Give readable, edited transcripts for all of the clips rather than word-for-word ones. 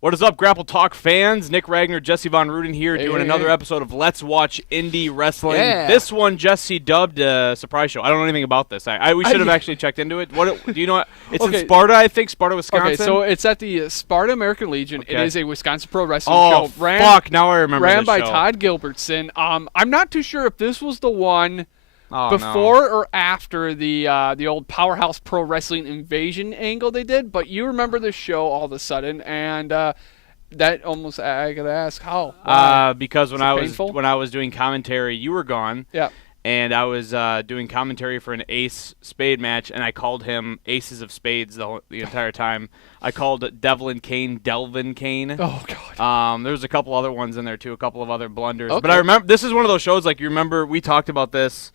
What is up, GrappleTalk fans? Nick Ragnar, Jesse Von Ruden here, doing another episode of Let's Watch Indie Wrestling. Yeah. This one, Jesse dubbed a surprise show. I don't know anything about this. We should have actually checked into it. Do you know? It's in Sparta, I think. Sparta, Wisconsin. Okay, so it's at the Sparta American Legion. Okay. It is a Wisconsin pro wrestling show. Fuck! Now I remember. Ran by show. Todd Gilbertson. I'm not too sure if this was the one. Oh, before or after the old Powerhouse Pro Wrestling Invasion angle they did, but you remember the show all of a sudden, and that almost I gotta ask how. Because when I was doing commentary, you were gone. Yeah. And I was doing commentary for an Ace Spade match, and I called him Aces of Spades the entire time. I called Devlin Kane Delvin Kane. Oh God. There was a couple other ones in there too, a couple of other blunders. Okay. But I remember this is one of those shows like you remember we talked about this.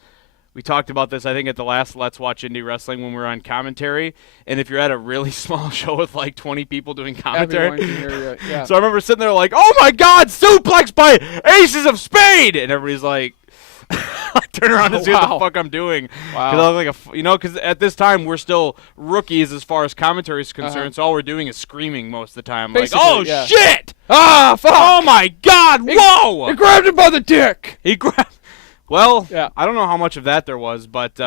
I think, at the last Let's Watch Indie Wrestling when we were on commentary. And if you're at a really small show with like 20 people doing commentary. Everyone can hear you. Yeah. So I remember sitting there like, oh my God, suplex by Aces of Spade! And everybody's like, I turn around and see what the fuck I'm doing. Wow. Because I look like because at this time we're still rookies as far as commentary is concerned. So all we're doing is screaming most of the time. Basically, like, oh yeah. shit! Ah, fuck! Oh my God! Whoa! He grabbed him by the dick! He grabbed. Well, yeah. I don't know how much of that there was, but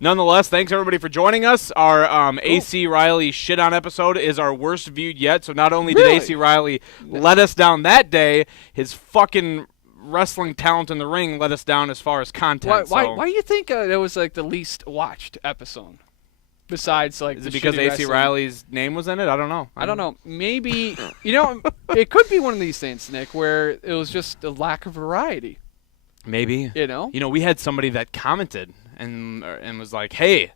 nonetheless, thanks everybody for joining us. Our AC Riley shit-on episode is our worst viewed yet, so not only did AC Riley let us down that day, his fucking wrestling talent in the ring let us down as far as content. Why do you think that was like the least watched episode? Besides, like, is it because AC Riley's name was in it? I don't know. I don't know. Maybe, it could be one of these things, Nick, where it was just a lack of variety. Maybe. We had somebody that commented and was like, hey,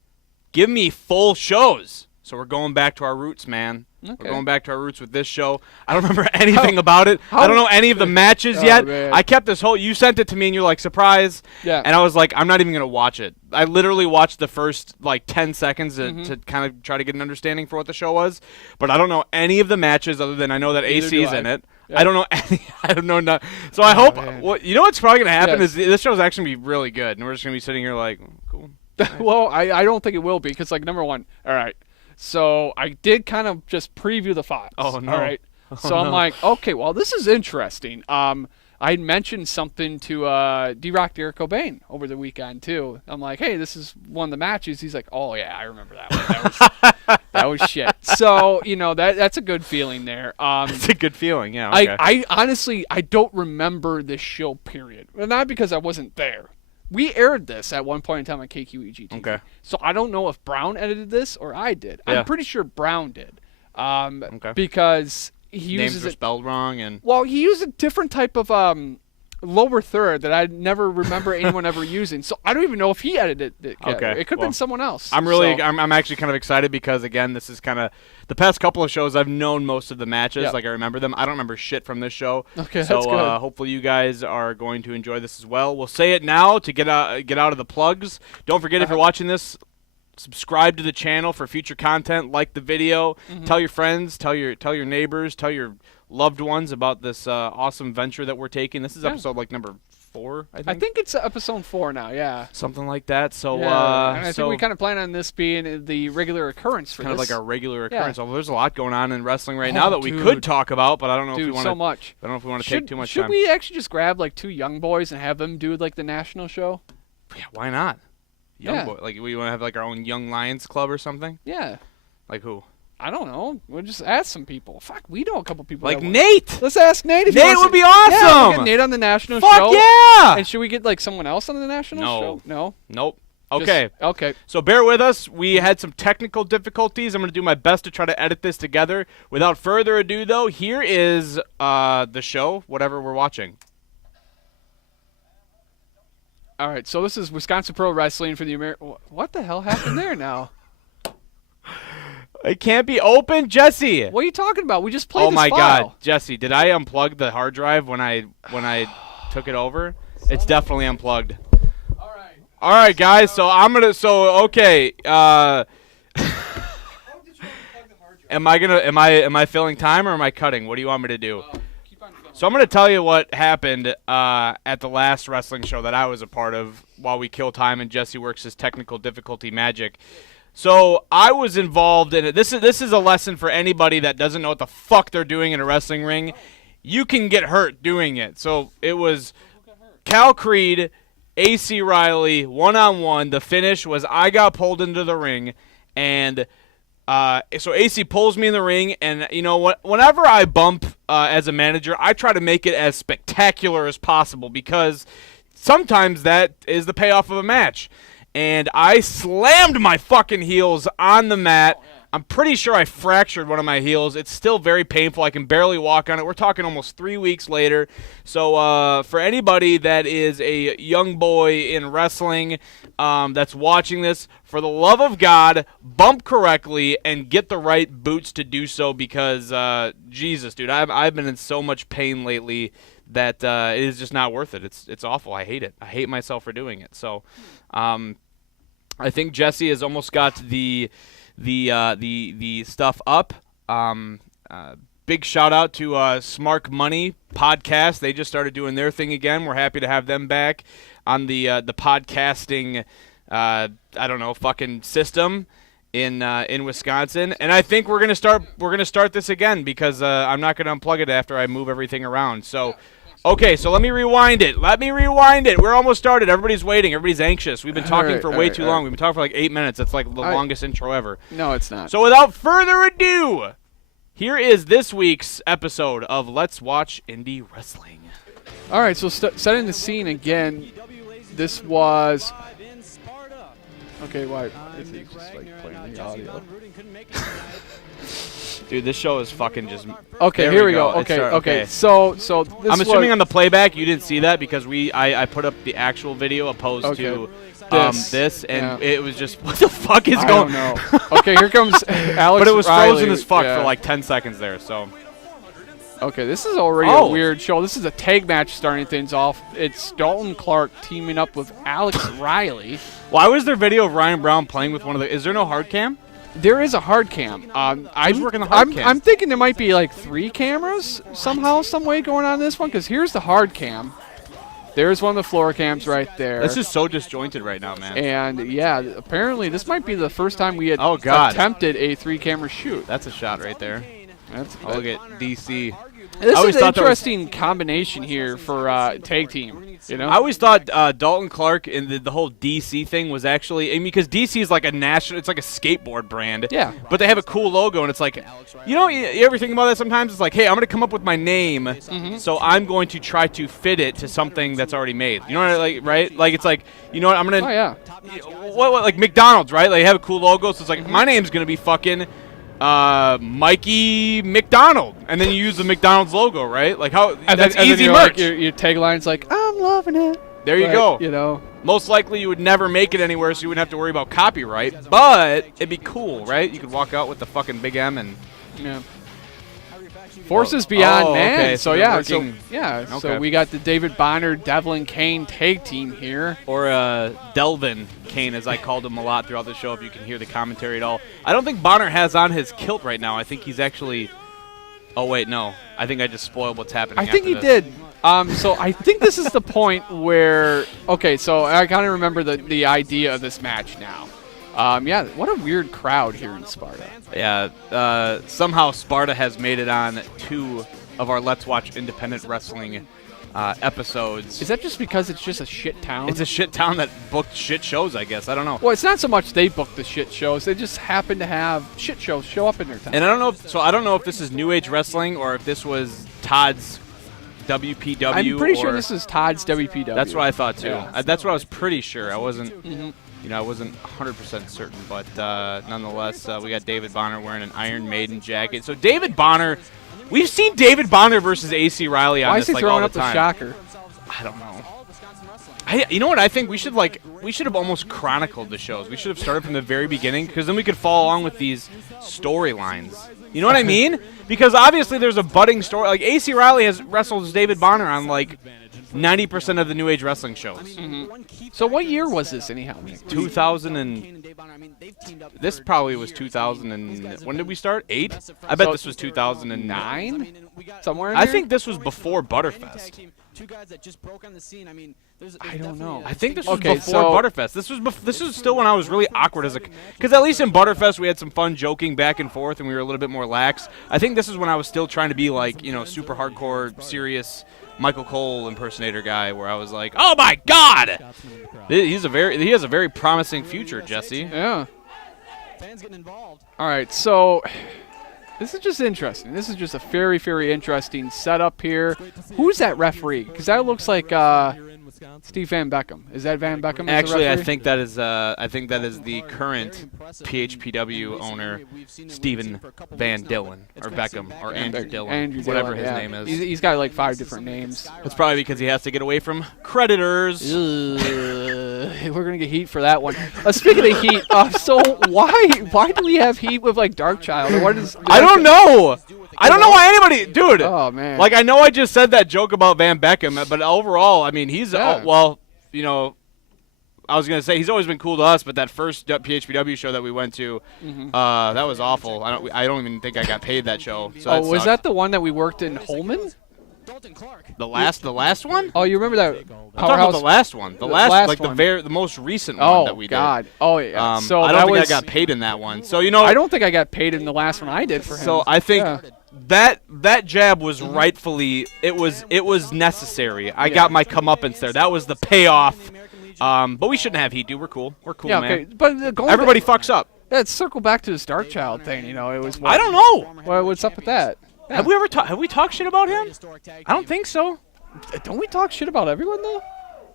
give me full shows. So we're going back to our roots, man. Okay. We're going back to our roots with this show. I don't remember anything about it. I don't know any of the matches yet. Man. I kept this whole – you sent it to me and you're like, surprise. Yeah. And I was like, I'm not even going to watch it. I literally watched the first, 10 seconds to kind of try to get an understanding for what the show was. But I don't know any of the matches other than I know that AC's in it. Yeah. I don't know any. I don't know nothing. So I hope – what's probably going to happen is this show's actually going to be really good. And we're just going to be sitting here like, cool. Nice. Well, I don't think it will be because, number one, all right. So I did kind of just preview the files. Oh, no. All right. So I'm like, okay, well, this is interesting. I had mentioned something to D-Roc Derek Cobain over the weekend, too. I'm like, hey, this is one of the matches. He's like, oh, yeah, I remember that one. That was shit. So, that's a good feeling there. It's a good feeling, yeah. Okay. I honestly, I don't remember this show, period. Well, not because I wasn't there. We aired this at one point in time on KQEG TV. Okay. So I don't know if Brown edited this or I did. Yeah. I'm pretty sure Brown did. Because he uses names were spelled wrong and he used a different type of lower third that I never remember anyone ever using. So I don't even know if he edited it. Okay. It could have been someone else. I'm actually kind of excited because again, this is kind of the past couple of shows I've known most of the matches. Like I remember them. I don't remember shit from this show. Okay, so that's good. Hopefully you guys are going to enjoy this as well. We'll say it now to get out of the plugs. Don't forget if you're watching this, subscribe to the channel for future content. Like the video. Mm-hmm. Tell your friends. Tell your neighbors. Tell your loved ones about this awesome venture that we're taking. This is episode number 4, I think. I think it's episode 4 now, yeah. Something like that. So, and I think we kind of plan on this being the regular occurrence for kind this. Of like our regular occurrence. Although there's a lot going on in wrestling right now that we could talk about, but I don't know if we want to. So much. I don't know if we want to take too much time. Should we actually just grab 2 young boys and have them do the national show? Yeah, why not? Young boy, we want to have our own Young Lions Club or something? Yeah. Like who? I don't know. We'll just ask some people. Fuck, we know a couple people. Like Nate. Let's ask Nate. Nate would be awesome. Yeah, we'll get Nate on the national show. Fuck yeah. And should we get someone else on the national show? No. Nope. Okay. Okay. So bear with us. We had some technical difficulties. I'm going to do my best to try to edit this together. Without further ado, though, here is the show, whatever we're watching. All right. So this is Wisconsin Pro Wrestling for the American. What the hell happened there now? It can't be open, Jesse. What are you talking about? We just played this file. Oh my God, file. Jesse, did I unplug the hard drive when I took it over? It's definitely unplugged. All right, guys. So okay. Am I filling time or am I cutting? What do you want me to do? So I'm going to tell you what happened at the last wrestling show that I was a part of while we kill time and Jesse works his technical difficulty magic. So I was involved in it. This is a lesson for anybody that doesn't know what the fuck they're doing in a wrestling ring. You can get hurt doing it. So it was Cal Creed, AC Riley, one-on-one. The finish was I got pulled into the ring, and so AC pulls me in the ring, and you know what? Whenever I bump as a manager, I try to make it as spectacular as possible because sometimes that is the payoff of a match. And I slammed my fucking heels on the mat. I'm pretty sure I fractured one of my heels. It's still very painful. I can barely walk on it. We're talking almost 3 weeks later. So for anybody that is a young boy in wrestling that's watching this, for the love of God, bump correctly and get the right boots to do so because, Jesus, dude, I've been in so much pain lately that it is just not worth it. It's awful. I hate it. I hate myself for doing it. So I think Jesse has almost got the stuff up. Big shout out to Smark Money podcast. They just started doing their thing again. We're happy to have them back on the podcasting fucking system in Wisconsin. And I think we're gonna start this again because I'm not gonna unplug it after I move everything around. So. Okay, so let me rewind it. We're almost started. Everybody's waiting. Everybody's anxious. We've been talking for way too long. We've been talking for like 8 minutes. That's like the longest intro ever. No, it's not. So without further ado, here is this week's episode of Let's Watch Indie Wrestling. All right, so setting the scene again. This was... Okay, why? Is it just like playing the audio? Dude, this show is fucking just... Okay, here we go. Okay. So this I'm assuming on the playback you didn't see that because I put up the actual video opposed to this, and it was just, what the fuck is going on? I don't know. Okay, here comes Alex But it was Riley. frozen as fuck for like 10 seconds there, so... Okay, this is already a weird show. This is a tag match starting things off. It's Dalton Clark teaming up with Alex Riley. Why was there video of Ryan Brown playing with one of the... Is there no hard cam? There is a hard cam. Who's working the hard cam? I'm thinking there might be like 3 cameras somehow, some way going on in this one, because here's the hard cam. There's one of the floor cams right there. This is so disjointed right now, man. And, yeah, apparently this might be the first time we had attempted a 3-camera shoot. That's a shot right there. Look at DC. This is an interesting combination here for tag team. You know, I always thought Dalton Clark and the whole DC thing was actually, I mean, because DC is like a national, it's like a skateboard brand. Yeah. But they have a cool logo, and it's like, you know, you ever think about that sometimes? It's like, hey, I'm going to come up with my name, so I'm going to try to fit it to something that's already made. You know what I like, right? Like, it's like, you know what, I'm going to, what, like McDonald's, right? Like, they have a cool logo, so it's like, my name's going to be fucking Mikey McDonald, and then you use the McDonald's logo, right? Like how that's easy merch. Like, your tagline's like, I'm loving it. There you go. You know, most likely you would never make it anywhere, so you wouldn't have to worry about copyright. But it'd be cool, right? You could walk out with the fucking big M and forces beyond man. Okay, so okay. we got the David Bonner, Devlin Kane tag team here, or Delvin Kane, as I called him a lot throughout the show. If you can hear the commentary at all, I don't think Bonner has on his kilt right now. I think he's actually. Oh wait, no. I think I just spoiled what's happening. I think he did. So I think this is the point where. Okay, so I kind of remember the idea of this match now. What a weird crowd here in Sparta. Yeah, somehow Sparta has made it on 2 of our Let's Watch Independent Wrestling episodes. Is that just because it's just a shit town? It's a shit town that booked shit shows, I guess. I don't know. Well, it's not so much they booked the shit shows. They just happen to have shit shows show up in their town. And I don't know if this is New Age Wrestling or if this was Todd's WPW. I'm pretty sure this is Todd's WPW. That's what I thought, too. Yeah. That's what I was pretty sure. I wasn't... You know, I wasn't 100% certain, but nonetheless, we got David Bonner wearing an Iron Maiden jacket. So David Bonner, we've seen David Bonner versus AC Riley on this like all the time. Why is he throwing up the shocker? I don't know. You know what? I think we should have almost chronicled the shows. We should have started from the very beginning because then we could follow along with these storylines. You know what I mean? Because obviously there's a budding story. Like AC Riley has wrestled David Bonner on like 90% of the New Age wrestling shows. So what year was this anyhow, Nick? 2000 and this probably was 2000 and when did we start? 8? I bet this was 2009. Somewhere in I there? think this was before Butterfest. I don't know. I think this was Okay, before so- Butterfest. This was still when I was really awkward as a, because at least in Butterfest we had some fun joking back and forth and we were a little bit more lax. I think this is when I was still trying to be like, you know, super hardcore, serious Michael Cole impersonator guy, where I was like, oh my God, he has a very promising future, Jesse. Yeah. All right, so this is just interesting. This is just a very, very interesting setup here. Who's that referee? Because that looks like Steve Van Beckham. Is that Van Beckham? Actually, I think that is the current PHPW owner, Steven Van Dillen or Beckham or Andrew Dillon, whatever his name is. He's got like 5 different names. It's probably because he has to get away from creditors. We're gonna get heat for that one. Speaking of heat, so why do we have heat with like Darkchild? Or what is? I don't know. I don't know why anybody, dude. Oh man. Like I know I just said that joke about Van Beckham, but overall, I mean, he's well, you know, I was gonna say he's always been cool to us, but that first PHPW show that we went to, that was awful. I don't even think I got paid that show. So was that the one that we worked in Holman? The last one? Oh, you remember that? I'm talking about the last one. The last like one. the most recent one that we did. Oh God. Oh yeah. So I don't think I got paid in that one. So you know, I don't think I got paid in the last one I did for him. So I think that jab was rightfully it was necessary. I got my comeuppance there. That was the payoff. But we shouldn't have heat, dude. We're cool. We're cool, man. Okay. But everybody fucks up. Let's circle back to the Darkchild thing. You know, it was. I don't know. What's up with that? Yeah. Have we talked shit about him? I don't think so. Don't we talk shit about everyone though?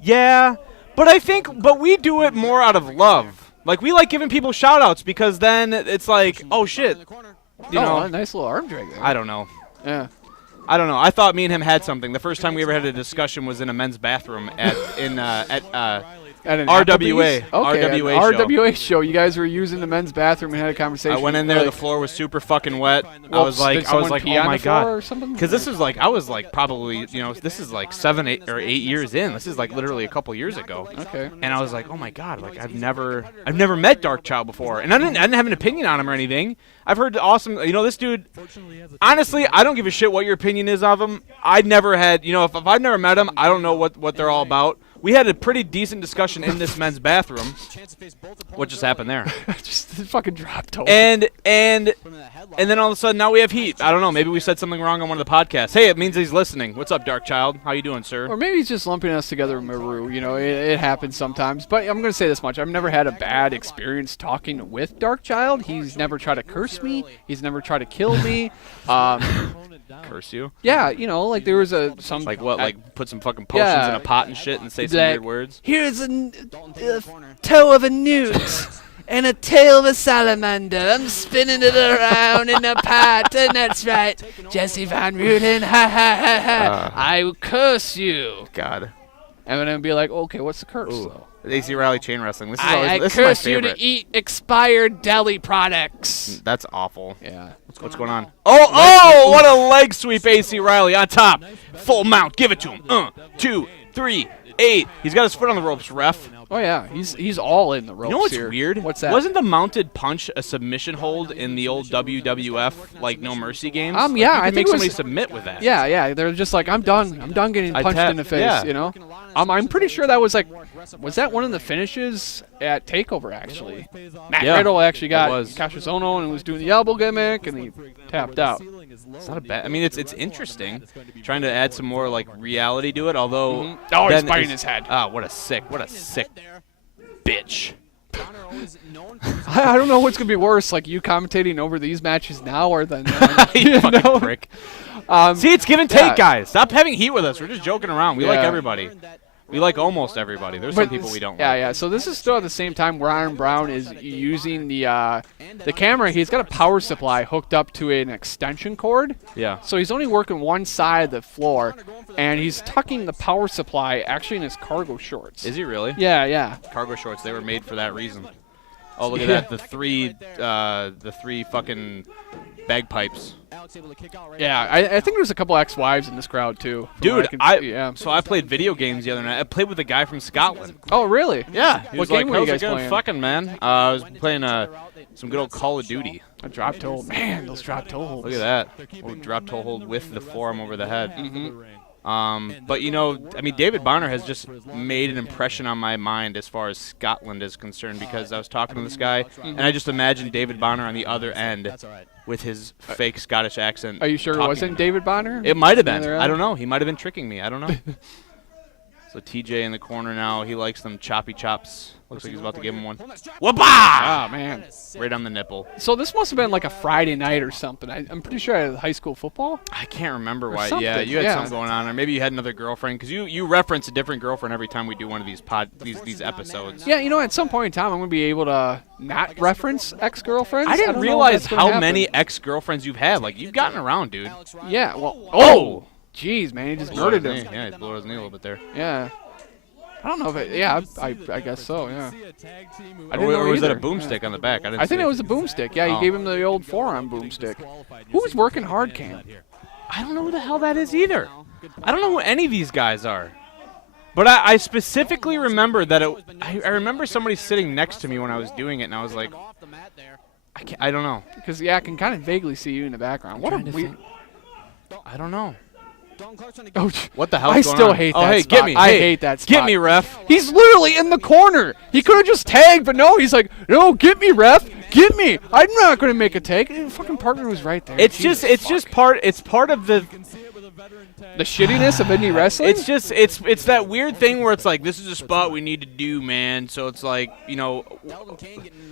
Yeah, but we do it more out of love. Like we like giving people shout outs because then it's like, oh shit. You know, a nice little arm drag there. I don't know. Yeah. I don't know. I thought me and him had something. The first time we ever had a discussion was in a men's bathroom at At an RWA. Okay, RWA show. You guys were using the men's bathroom and had a conversation. I went in there. The floor was super fucking wet. I was like, oh my God. Because this is like, I was like probably, you know, this is like 7, 8 years in. This is like literally a couple years ago. Okay. And I was like, oh my God, like I've never met Darkchild before, and I didn't have an opinion on him or anything. I've heard awesome, you know, this dude. Honestly, I don't give a shit what your opinion is of him. I'd never had, you know, if I've never met him, I don't know what they're all about. We had a pretty decent discussion in this men's bathroom. What just happened there? Just fucking dropped over. And then all of a sudden now we have heat. I don't know. Maybe we said something wrong on one of the podcasts. Hey, it means he's listening. What's up, Darkchild? How you doing, sir? Or maybe he's just lumping us together with Maru. You know, it happens sometimes. But I'm going to say this much. I've never had a bad experience talking with Darkchild. He's never tried to curse me. He's never tried to kill me. Curse you? Yeah, you know, like there was some... Like what? Like put some fucking potions in a pot and shit and say some weird words? Here's a toe of a newt and a tail of a salamander. I'm spinning it around in a pot, and that's right. Jesse Van Ruden, ha ha ha ha. I will curse you. God. And then I'd be like, okay, what's the curse, though? AC Riley chain wrestling. This is I this curse is my you favorite. to eat expired deli products. That's awful. Yeah. What's going on? Oh, what a leg sweep, AC Riley on top. Full mount. Give it to him. 2, 3, 8. He's got his foot on the ropes, ref. Oh, yeah. He's all in the ropes. You know what's here. weird? What's that? Wasn't the mounted punch a submission hold in the old WWF, like, No Mercy games? Yeah, like, you I could think make it somebody was, submit with that. Yeah. They're just like, I'm done. I'm done getting punched in the face, you know? I'm pretty sure that was like, was that one of the finishes at TakeOver, actually? Matt Riddle actually got Castrizono and was doing the elbow gimmick, and he tapped out. It's not a bad. I mean, it's interesting, trying to add some more like reality to it. Although, oh, he's biting his head. Ah, what a sick bitch. I don't know what's gonna be worse, like you commentating over these matches now, or then you fucking prick. See, it's give and take, guys. Stop having heat with us. We're just joking around. We like everybody. We like almost everybody. There's some people we don't like. Yeah. So this is still at the same time where Iron Brown is using the camera. He's got a power supply hooked up to an extension cord. Yeah. So he's only working one side of the floor, and he's tucking the power supply actually in his cargo shorts. Is he really? Yeah. Cargo shorts. They were made for that reason. Oh, look at that. The three fucking bagpipes. Yeah, I think there's a couple ex-wives in this crowd too. Dude, yeah. So I played video games the other night. I played with a guy from Scotland. Oh, really? Yeah. What game were you guys playing? Fucking, man. I was playing some good old Call of Duty. A drop toe. Man, those drop toe holds. Look at that. Oh, drop toe hold with the forearm over the head. But you know, I mean, David Bonner has just made an impression on my mind as far as Scotland is concerned, because I was talking to this guy, and I just imagined David Bonner on the other end with his fake Scottish accent. Are you sure it wasn't David Bonner? It might have been. I don't know. He might have been tricking me. I don't know. So TJ in the corner now. He likes them choppy chops. Looks like he's about to give him one. Whoopah! Ah, man. Right on the nipple. So this must have been like a Friday night or something. I'm pretty sure I had high school football. I can't remember why. Something. Yeah, you had something going on, or maybe you had another girlfriend, because you reference a different girlfriend every time we do one of these these episodes. Yeah, you know, at some point in time, I'm gonna be able to not reference ex-girlfriends. I didn't realize how many ex-girlfriends you've had. Like, you've gotten around, dude. Yeah. Well. Oh. Jeez, man, he just murdered him. Yeah, he blew his knee a little bit there. Yeah. I don't know if it. Yeah, I guess so. Yeah. Or was that a boomstick on the back? I think it was a boomstick. Yeah, he gave him the old forearm boomstick. Who was working hard cam? I don't know who the hell that is either. I don't know who any of these guys are. But I specifically remember that I remember somebody sitting next to me when I was doing it, and I was like, I don't know. Because yeah, I can kind of vaguely see you in the background. What a weird. I don't know. Oh, what the hell? I still hate that. Oh, hey, spot. get me! I hey, hate that spot. Get me, ref! He's literally in the corner. He could have just tagged, but no. He's like, no, get me, ref, get me. I'm not gonna make a tag. The fucking partner was right there. It's part of the shittiness of indie wrestling. It's that weird thing where it's like, this is a spot we need to do, man. So it's like, you know.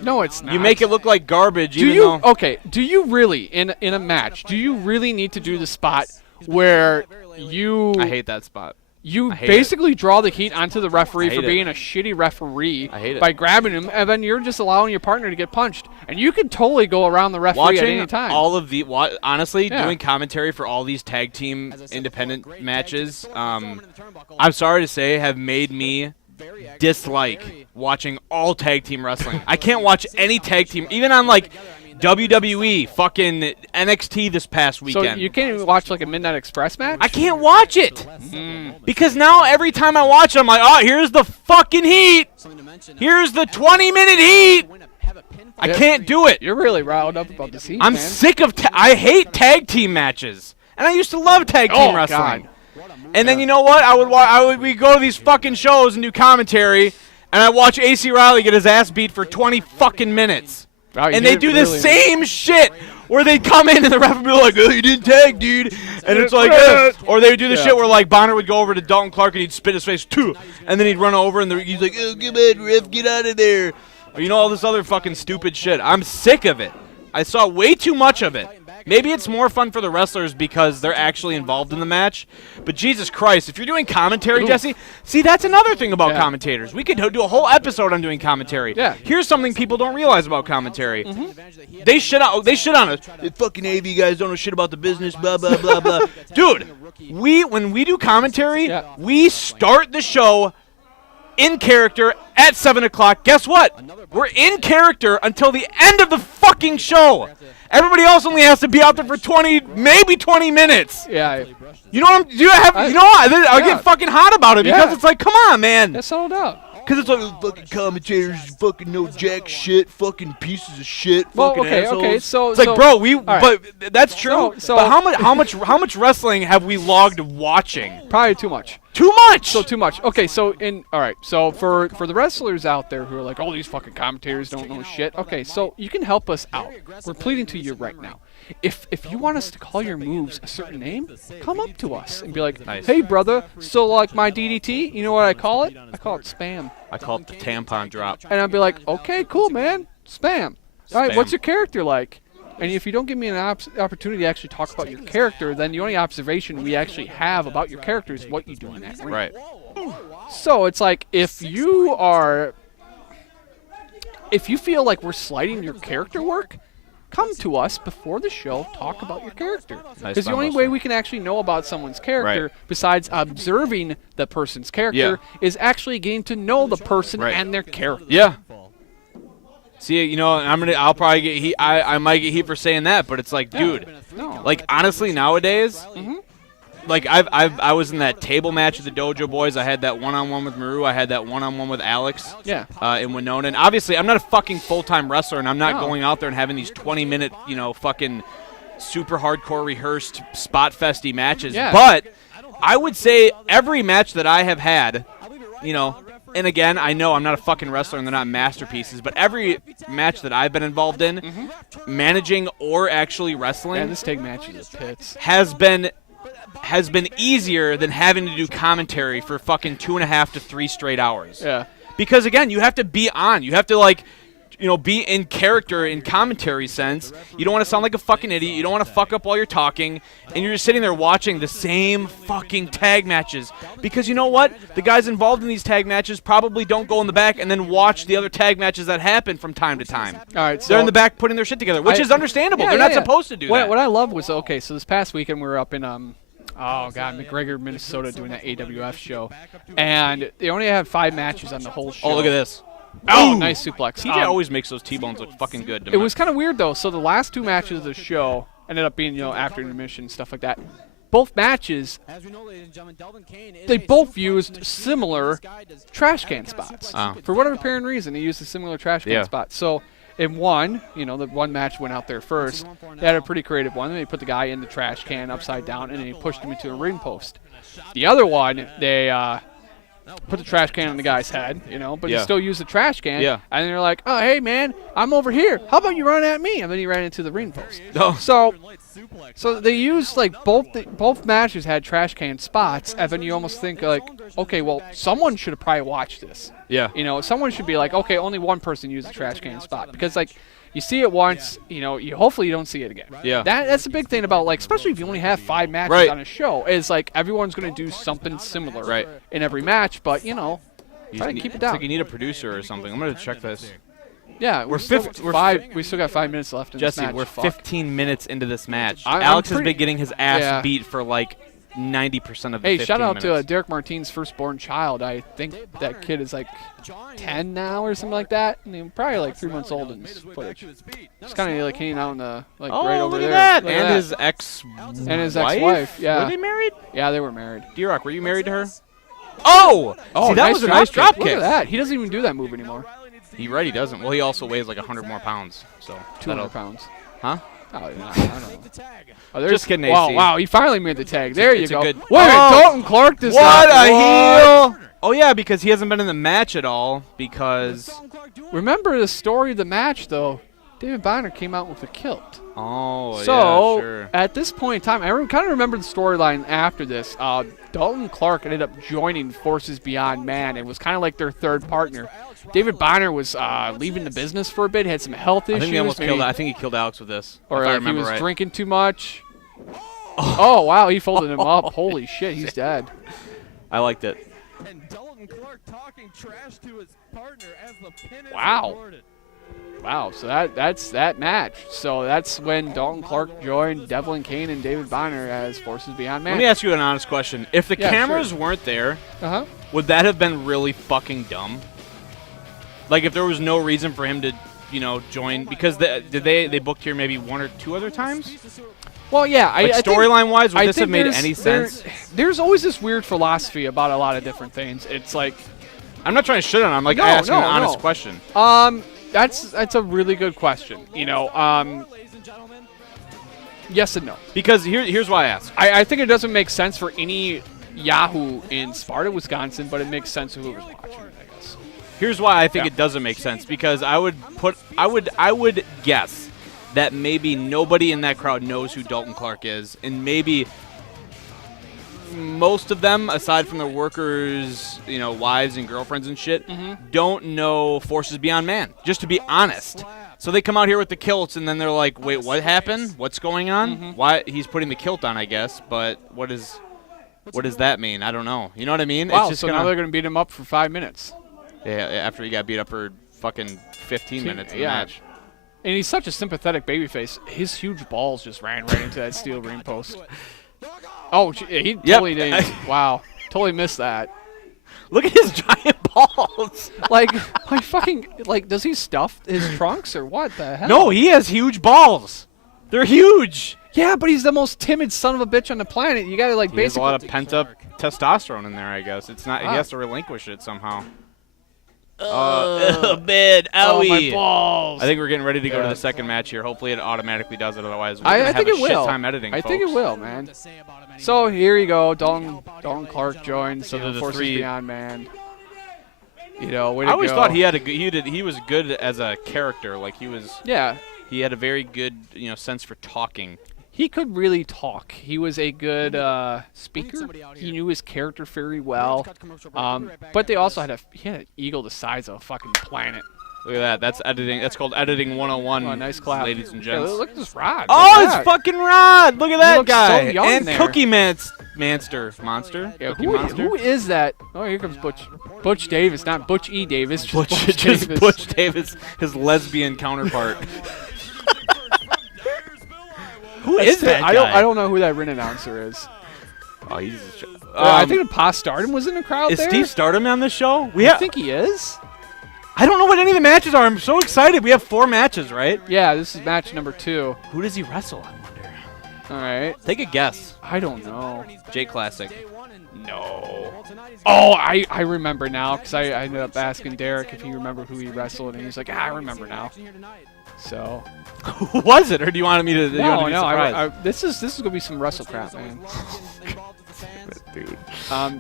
No, it's not. You make it look like garbage. Do you really in a match? Do you really need to do the spot where you? I hate that spot. You basically draw the heat onto the referee for being a shitty referee by grabbing him, and then you're just allowing your partner to get punched. And you can totally go around the referee at any time. Honestly, doing commentary for all these tag team independent matches, I'm sorry to say, have made me dislike watching all tag team wrestling. I can't watch any tag team, even on like WWE, fucking NXT this past weekend. So you can't even watch like a Midnight Express match? I can't watch it. Because now every time I watch it, I'm like, oh, here's the fucking heat. Here's the 20-minute heat. I can't do it. You're really riled up about this heat, I'm sick of I hate tag team matches. And I used to love tag team wrestling. God. And then you know what? We go to these fucking shows and do commentary, and I watch AC Riley get his ass beat for 20 fucking minutes. Wow, and they do the same shit where they come in and the ref would be like, oh, you didn't tag, dude. And it's like, or they would do the shit where like Bonner would go over to Dalton Clark and he'd spit his face too, and then he'd run over and he's like, oh, come on, ref, get out of there. Or you know, all this other fucking stupid shit. I'm sick of it. I saw way too much of it. Maybe it's more fun for the wrestlers because they're actually involved in the match. But Jesus Christ, if you're doing commentary, Jesse, see, that's another thing about commentators. We could do a whole episode on doing commentary. Yeah. Here's something people don't realize about commentary. They shit on us. The fucking AV guys don't know shit about the business, blah, blah, blah, blah. Dude, when we do commentary, we start the show in character at 7 o'clock. Guess what? We're in character until the end of the fucking show. Everybody else only has to be out there for 20, maybe 20 minutes. Yeah. You know what I get fucking hot about it because it's like, come on, man. It's sold out. Because it's like, fucking commentators fucking know jack shit, fucking pieces of shit, fucking assholes. Okay, so it's like, bro, but that's true. But how much wrestling have we logged watching? Probably too much. Too much. So too much. Okay, so So for the wrestlers out there who are like, oh, these fucking commentators don't know shit. Okay, so you can help us out. We're pleading to you right now. If you want us to call your moves a certain name, come up to us and be like, hey, brother, so like my DDT, you know what I call it? I call it spam. I call it the tampon drop. And I'll be like, okay, cool, man, spam. All right, what's your character like? And if you don't give me an opportunity to actually talk about your character, then the only observation we actually have about your character is what you do in that ring. Right. So it's like, if you feel like we're slighting your character work, come to us before the show, talk about your character. Because the only way we can actually know about someone's character, besides observing the person's character, is actually getting to know the person and their character. Yeah. See, you know, I'll probably get heat. I might get heat for saying that, but it's like, dude, No. like honestly, nowadays, like I was in that table match with the Dojo Boys. I had that one-on-one with Maru. I had that one-on-one with Alex. Yeah. In Winona. And obviously, I'm not a fucking full-time wrestler, and I'm not going out there and having these 20-minute, you know, fucking super hardcore rehearsed spot festy matches. Yeah. But I would say every match that I have had, you know. And again, I know I'm not a fucking wrestler and they're not masterpieces, but every match that I've been involved in, managing or actually wrestling, Yeah, this tag match is the pits. has been easier than having to do commentary for fucking 2.5 to 3 straight hours. Yeah. Because again, you have to be on. You have to like, you know, be in character in commentary sense. You don't want to sound like a fucking idiot. You don't want to fuck up while you're talking. And you're just sitting there watching the same fucking tag matches. Because you know what? The guys involved in these tag matches probably don't go in the back and then watch the other tag matches that happen from time to time. All right, so They're in the back putting their shit together, which is understandable. Yeah, They're yeah, not yeah. supposed to do that. What I love was, okay, so this past weekend we were up in McGregor, Minnesota, doing that AWF show, and they only had 5 matches on the whole show. Oh, look at this. Oh, nice suplex. TJ always makes those T-bones look fucking good. It was kind of weird, though. So the last 2 matches of the show ended up being, you know, after intermission and stuff like that. Both matches, they both used similar trash can spots. For whatever apparent reason, they used a similar trash can spot. So in one, you know, the one match went out there first. They had a pretty creative one. They put the guy in the trash can upside down, and then he pushed him into a ring post. The other one, they put the trash can on the guy's head, you know, but he still used the trash can. Yeah. And they're like, oh, hey, man, I'm over here. How about you run at me? And then he ran into the ring post. Oh. So they used, like, both matches had trash can spots, and then you almost think, like, okay, well, someone should have probably watched this. Yeah. You know, someone should be like, okay, only one person used the trash can spot. Because, like, you see it once, you know, hopefully you don't see it again. Yeah. That's the big thing about, like, especially if you only have 5 matches on a show, is, like, everyone's going to do something similar in every match, but, you know, try to keep it down. It's like you need a producer or something. I'm going to check this. Yeah, we still got 5 minutes left in Jesse, this match. we're 15 minutes into this match. I'm Alex has pretty- been getting his ass beat for like 90% of the 15 shout out minutes. to Derek Martine's firstborn child. I think that kid is like 10 now or something like that. I mean, probably like 3 months old in this footage. Just kind of like hanging out in the right over look there. at that! Look at And that. his ex-wife? And his ex-wife, yeah. Were they married? Yeah, they were married. D-Roc, were you married to her? Oh! See, that was a nice drop kick. Look at that. He doesn't even do that move anymore. He doesn't. Well, he also weighs like 100 more pounds. So 200 pounds. Huh? Oh, I don't know. Oh, Just kidding, wow, AC. wow, he finally made the tag. There you It's go. a good. Wait a minute, Dalton Clark does What not. a heel! Oh yeah, because he hasn't been in the match at all. Because Remember the story of the match, though. David Bonner came out with a kilt. oh So, yeah, sure. at this point in time, I kind of remember the storyline after this. Dalton Clark ended up joining Forces Beyond Man. It was kind of like their third partner. David Bonner was leaving the business for a bit, had some health issues. I think he killed Alex with this. Or if I he remember was right. drinking too much. Oh, wow, he folded him up. Holy shit, he's dead. I liked it. And Dalton Clark talking trash to his partner as the pin is Wow. recorded. Wow, so that's that match. So that's when Dalton Clark joined Devlin Kane and David Bonner as Forces Beyond Man. Let me ask you an honest question. If the Yeah, cameras sure. weren't there, Uh-huh. would that have been really fucking dumb? Like if there was no reason for him to, you know, join because they booked here maybe 1 or 2 other times? Well, yeah. Like storyline wise, would I this have think made there's- any sense? There's always this weird philosophy about a lot of different things. It's like, I'm not trying to shit on him. I'm like No, asking no, an honest no. question. that's a really good question. You know, yes and no. Because here's why I ask. I think it doesn't make sense for any Yahoo in Sparta, Wisconsin, but it makes sense for who was watching it, I guess. Here's why I think it doesn't make sense. Because I would guess that maybe nobody in that crowd knows who Dalton Clark is, and maybe most of them, aside from their workers, you know, wives and girlfriends and shit, don't know Forces Beyond Man. Just to be honest. So they come out here with the kilts, and then they're like, "Wait, what happened? What's going on? Why he's putting the kilt on? I guess, but what does that mean? I don't know. You know what I mean? Wow, it's just so now they're going to beat him up for 5 minutes. yeah. After he got beat up for fucking 15 minutes in the match. And he's such a sympathetic babyface. His huge balls just ran right into that steel ring post. Oh, he totally didn't. Wow. Totally missed that. Look at his giant balls. Like, my fucking, like, does he stuff his trunks or what the hell? No, he has huge balls. They're huge. Yeah, but he's the most timid son of a bitch on the planet. You gotta, like, He has a basically. lot of pent up testosterone in there, I guess. It's not. He Ah. has to relinquish it somehow. Man, Oh, my owie. balls. I think we're getting ready to go to the second match here. Hopefully, it automatically does it. Otherwise, we're I gonna think have it a will. shit time editing. I think it folks. will, man. So here you go. Dalton Clark joins. So So they're the the Forces three- Beyond man. You know, way to I always go. thought he was good as a character. Like Yeah, he had a very good sense for talking. he could really talk. He was a good speaker. He knew his character very well. But they also had he had an eagle the size of a fucking planet. Look at that. That's editing. That's called editing 101. Oh, nice clap, ladies and Yeah, gents. look at this rod. Oh, Look at it's that. fucking Rod! Look at that looks so guy. young And there. Cookie Monster. Yeah, Cookie who Monster. is that? Oh, here comes Butch Davis, not Butch E. Davis. Just Butch, Butch just Davis. Butch Davis, his lesbian counterpart. Who is that guy? I don't know who that ring announcer is. Oh, he's. I think Past Stardom was in the crowd Is there. Steve Stardom on this show? I think he is. I don't know what any of the matches are. I'm so excited. We have 4 matches, right? Yeah, this is match number 2. Who does he wrestle? I wonder. All right. Take a guess. I don't know. J Classic. No. Oh, I remember now because I ended up asking Derek if he remembered who he wrestled, and he's like, I remember now. So. Who was it, or do you want me to? Do you want to be surprised? This is gonna be some wrestle crap, man. Dude.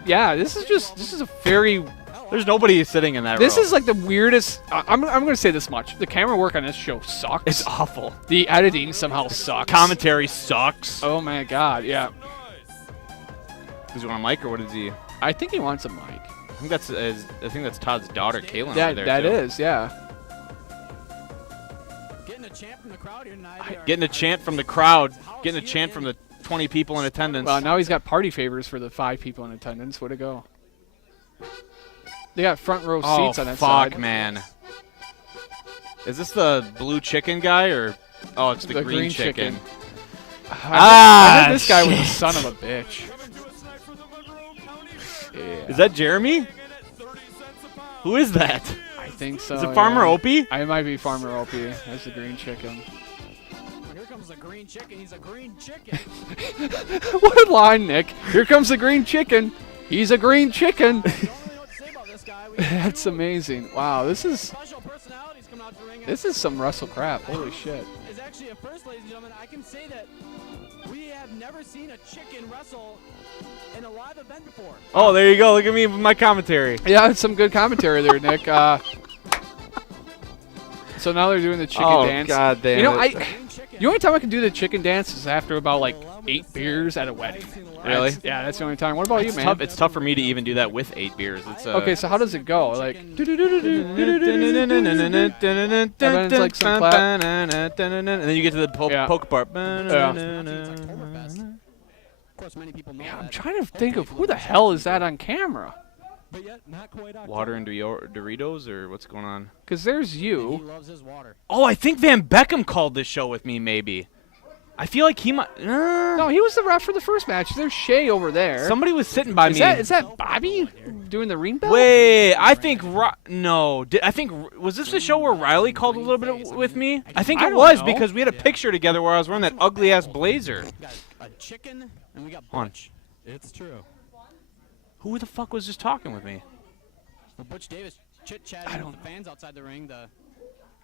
Yeah, this is a very. There's nobody sitting in that This row. is like the weirdest. I'm gonna say this much: the camera work on this show sucks. It's awful. The editing somehow sucks. Commentary sucks. Oh my god, yeah. Does he want a mic, or what is he? I think he wants a mic. I think that's Todd's daughter, Kaylin. That over there that too. is, yeah. Getting a chant from the crowd here tonight. Getting a chant from the crowd. Getting a chant from the 20 people in attendance. Well, now he's got party favors for the 5 people in attendance. Way to go. They got front row seats on that fuck, side. man. Is this the blue chicken guy, or? Oh, it's the green chicken. I heard this guy was a son of a bitch. Yeah. Is that Jeremy? Who is that? I think so. Is it Farmer yeah. Opie? I might be Farmer Opie. That's the green chicken. Here comes the green chicken. He's a green chicken. What a line, Nick. Here comes the green chicken. He's a green chicken. Don't really know what to say about this guy. We got That's amazing. Wow, this is special personalities coming out to the ring. this is some wrestle crap. Holy shit. Is actually a first, ladies and gentlemen. I can say that we have never seen a chicken wrestle in a live event before. Oh, there you go. Look at me with my commentary. Yeah, it's some good commentary there, Nick. So now they're doing the chicken dance. God damn You know, it. the only time I can do the chicken dance is after about like 8 beers at a wedding. Really? Yeah, that's the only time. What about you, It's man? tough. It's tough for me to even do that with 8 beers. It's Okay, so how does it go? Like, and then it's like some clap. and then you get to the Yeah. poke part. Of course, many people know yeah, I'm that. trying to think of who the hell is that on camera? But yet, not quite October. Water and Doritos, or what's going on? Because there's He you. loves his water. Oh, I think Van Beckham called this show with me. Maybe. I feel like he might. No, he was the ref for the first match. There's Shay over there. Somebody was sitting by me. Is that Bobby doing the ring bell? Wait, I think no. I think was this the show where Riley called a little bit with me? I think I it don't was know. because we had a picture together where I was wearing that ugly ass blazer. We got a chicken, and we got Hold on. Butch. It's true. Who the fuck was just talking with me? Well, Butch Davis chit-chatting with the fans outside the ring, the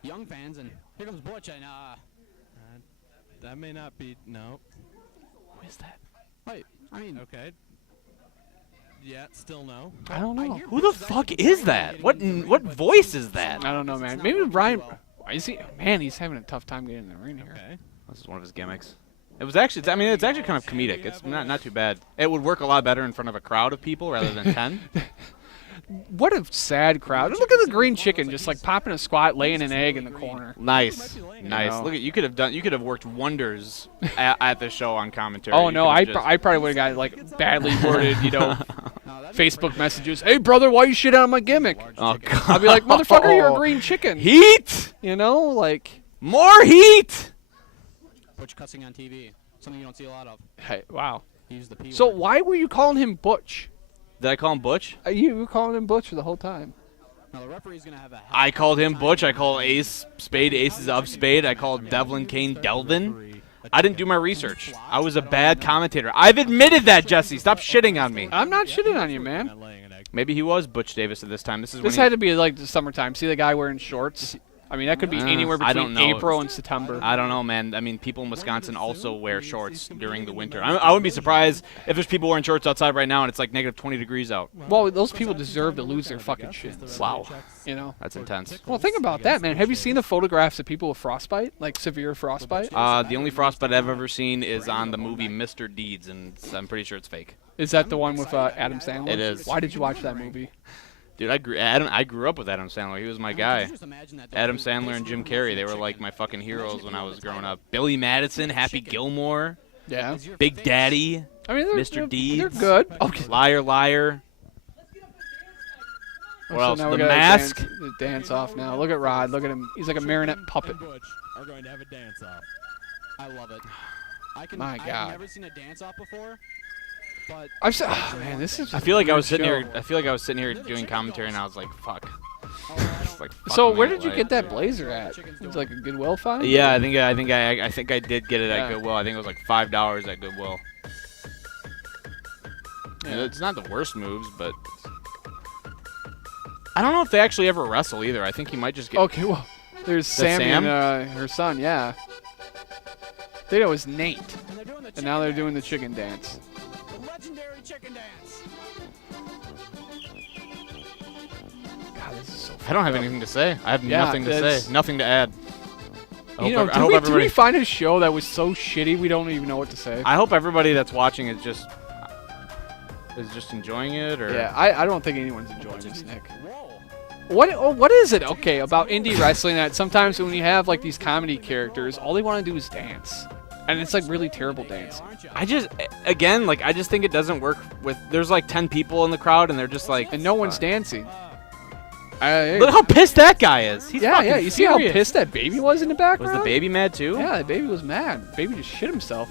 young fans, and here comes Butch, and That may not be. No. Who is that? wait, I mean, Okay. Yeah, still no. I don't know. Who the fuck is that? What voice is that? I don't know, man. Maybe Brian. Why is he? Man, he's having a tough time getting in the ring here. Okay. This is one of his gimmicks. It was actually. I mean, it's actually kind of comedic. It's not too bad. It would work a lot better in front of a crowd of people rather than 10. What a sad crowd. Look at the green chicken just like popping a squat, laying an egg in the corner. Nice, nice. know. Look at you could have worked wonders at the show on commentary. Oh You no, could've I just- probably would have got like badly worded, Facebook messages. Hey brother, why you shit on my gimmick? Oh god. I'll be like, motherfucker, you're a green chicken. Heat. Like, More heat. Butch cussing on TV, something you don't see a lot of. hey, wow. He used the P So word. why were you calling him Butch? Did I call him Butch? You were calling him Butch the whole time. Now the referee's gonna have a I called him Butch. I call Ace Spade Aces of Spade. I called Devlin Kane Delvin. I didn't do my research. I was a bad commentator. I've admitted that, Jesse. Stop shitting on me. I'm not shitting on you, man. Maybe he was Butch Davis at this time. This had to be like the summertime. See the guy wearing shorts? I mean, that could be anywhere I don't between know. April and September. I don't know, man. I mean, people in Wisconsin also wear shorts during the winter. I wouldn't be surprised if there's people wearing shorts outside right now and it's like negative 20 degrees out. Well, those people deserve to lose their fucking shins. Wow. You know? That's intense. Well, think about that, man. Have you seen the photographs of people with frostbite? Like severe frostbite? The only frostbite I've ever seen is on the movie Mr. Deeds, and I'm pretty sure it's fake. Is that the one with Adam Sandler? It is. Why did you watch that movie? Dude, I grew up with Adam Sandler. He was my guy. Adam Sandler and Jim Carrey, they were like my fucking heroes when I was growing up. Billy Madison, Happy Gilmore, Yeah. Big Daddy, I mean, Mr. Deeds. They're good. Okay. Liar, Liar. What else? Now The we gotta Mask. dance off now. Look at Rod. Look at him. He's like a marionette puppet. Butch are going to have a dance off. I love it. My God. I've never seen a dance off before, but I've said, oh man, this is. I feel like I was a weird sitting show. here. I feel like I was sitting here doing commentary, and I was like, "Fuck." Just like, So fuck where me, did you like- get that blazer at? It's like a Goodwill find. Yeah, I think I did get it Yeah. at Goodwill. I think it was like $5 at Goodwill. Yeah. It's not the worst moves, but I don't know if they actually ever wrestle either. I think he might just get. Okay, well, there's Sammy Sam? and her son. Yeah. I think it was Nate, and now they're doing the chicken dance. the legendary chicken dance. God, this is so. I don't have anything to say. I have Yeah, nothing to that's- say. Nothing to add. I You hope, know, I hope did everybody. we find a show that was so shitty we don't even know what to say? I hope everybody that's watching is just enjoying it, or Yeah, I don't think anyone's enjoying this, Nick. Whoa. What is it? Okay, about indie wrestling that sometimes when you have like these comedy characters, all they want to do is dance, and it's like really terrible dance. I just I just think it doesn't work with. There's like 10 people in the crowd, and they're just like, And no one's dancing. Hey, look how pissed that guy is. He's yeah, fucking yeah. You see how furious. pissed that baby was in the background? Was the baby mad too? Yeah, the baby was mad. Baby just shit himself.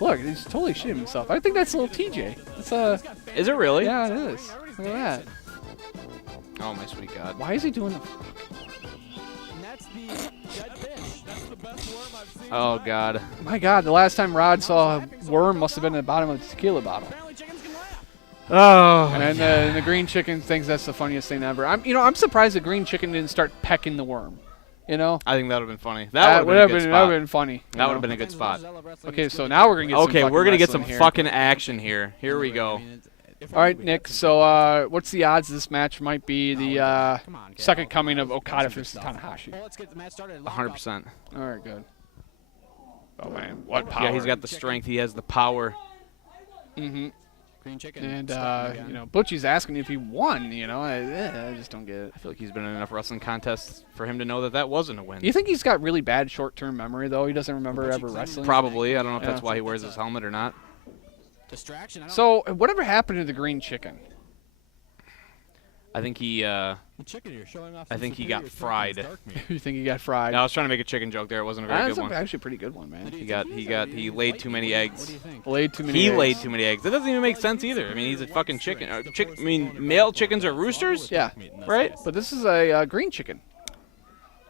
Look, he's totally shit himself. I think that's little TJ. That's Is it really? yeah, it is. Look at that. Oh my sweet God. Why is he doing the? And that's the dead fish. That's the best worm I've seen. Oh God. My God, the last time Rod saw a worm must have been at the bottom of the tequila bottle. Apparently chickens can laugh. Oh. And the green chicken thinks that's the funniest thing ever. I'm surprised the green chicken didn't start pecking the worm. You know? I think that would have been funny. That would have been a good that spot. would have been funny. you That would know? have been a good spot. Okay, so now we're gonna get. Okay, some we're gonna get some wrestling here. fucking action here. Here we go. All right, Nick. So, what's the odds this match might be the second coming of Okada versus Tanahashi? Well, let's get the match started. 100%. All right, good. Oh man, what power! Yeah, he's got the strength. He has the power. Mm-hmm. Green chicken. And starting again. you know, Butchie's asking if he won. You know, I just don't get it. I feel like he's been in enough wrestling contests for him to know that that wasn't a win. You think he's got really bad short-term memory though? He doesn't remember ever wrestling. Probably. I don't know if Yeah. that's why he wears his helmet or not. Distraction. I don't So, whatever happened to the green chicken? I think he. The chicken you're showing off. I some think he superior got toughness, fried. dark meat. You think he got fried? I was trying to make a chicken joke there. It wasn't a very That's good one. actually a pretty good one, man. He laid too many What eggs. do you think? Laid too many. He eggs. laid too many eggs. That doesn't even make sense either. I mean, he's a fucking chicken. I mean, male chickens are roosters, Yeah, Meat in this right? case. but this is a green chicken.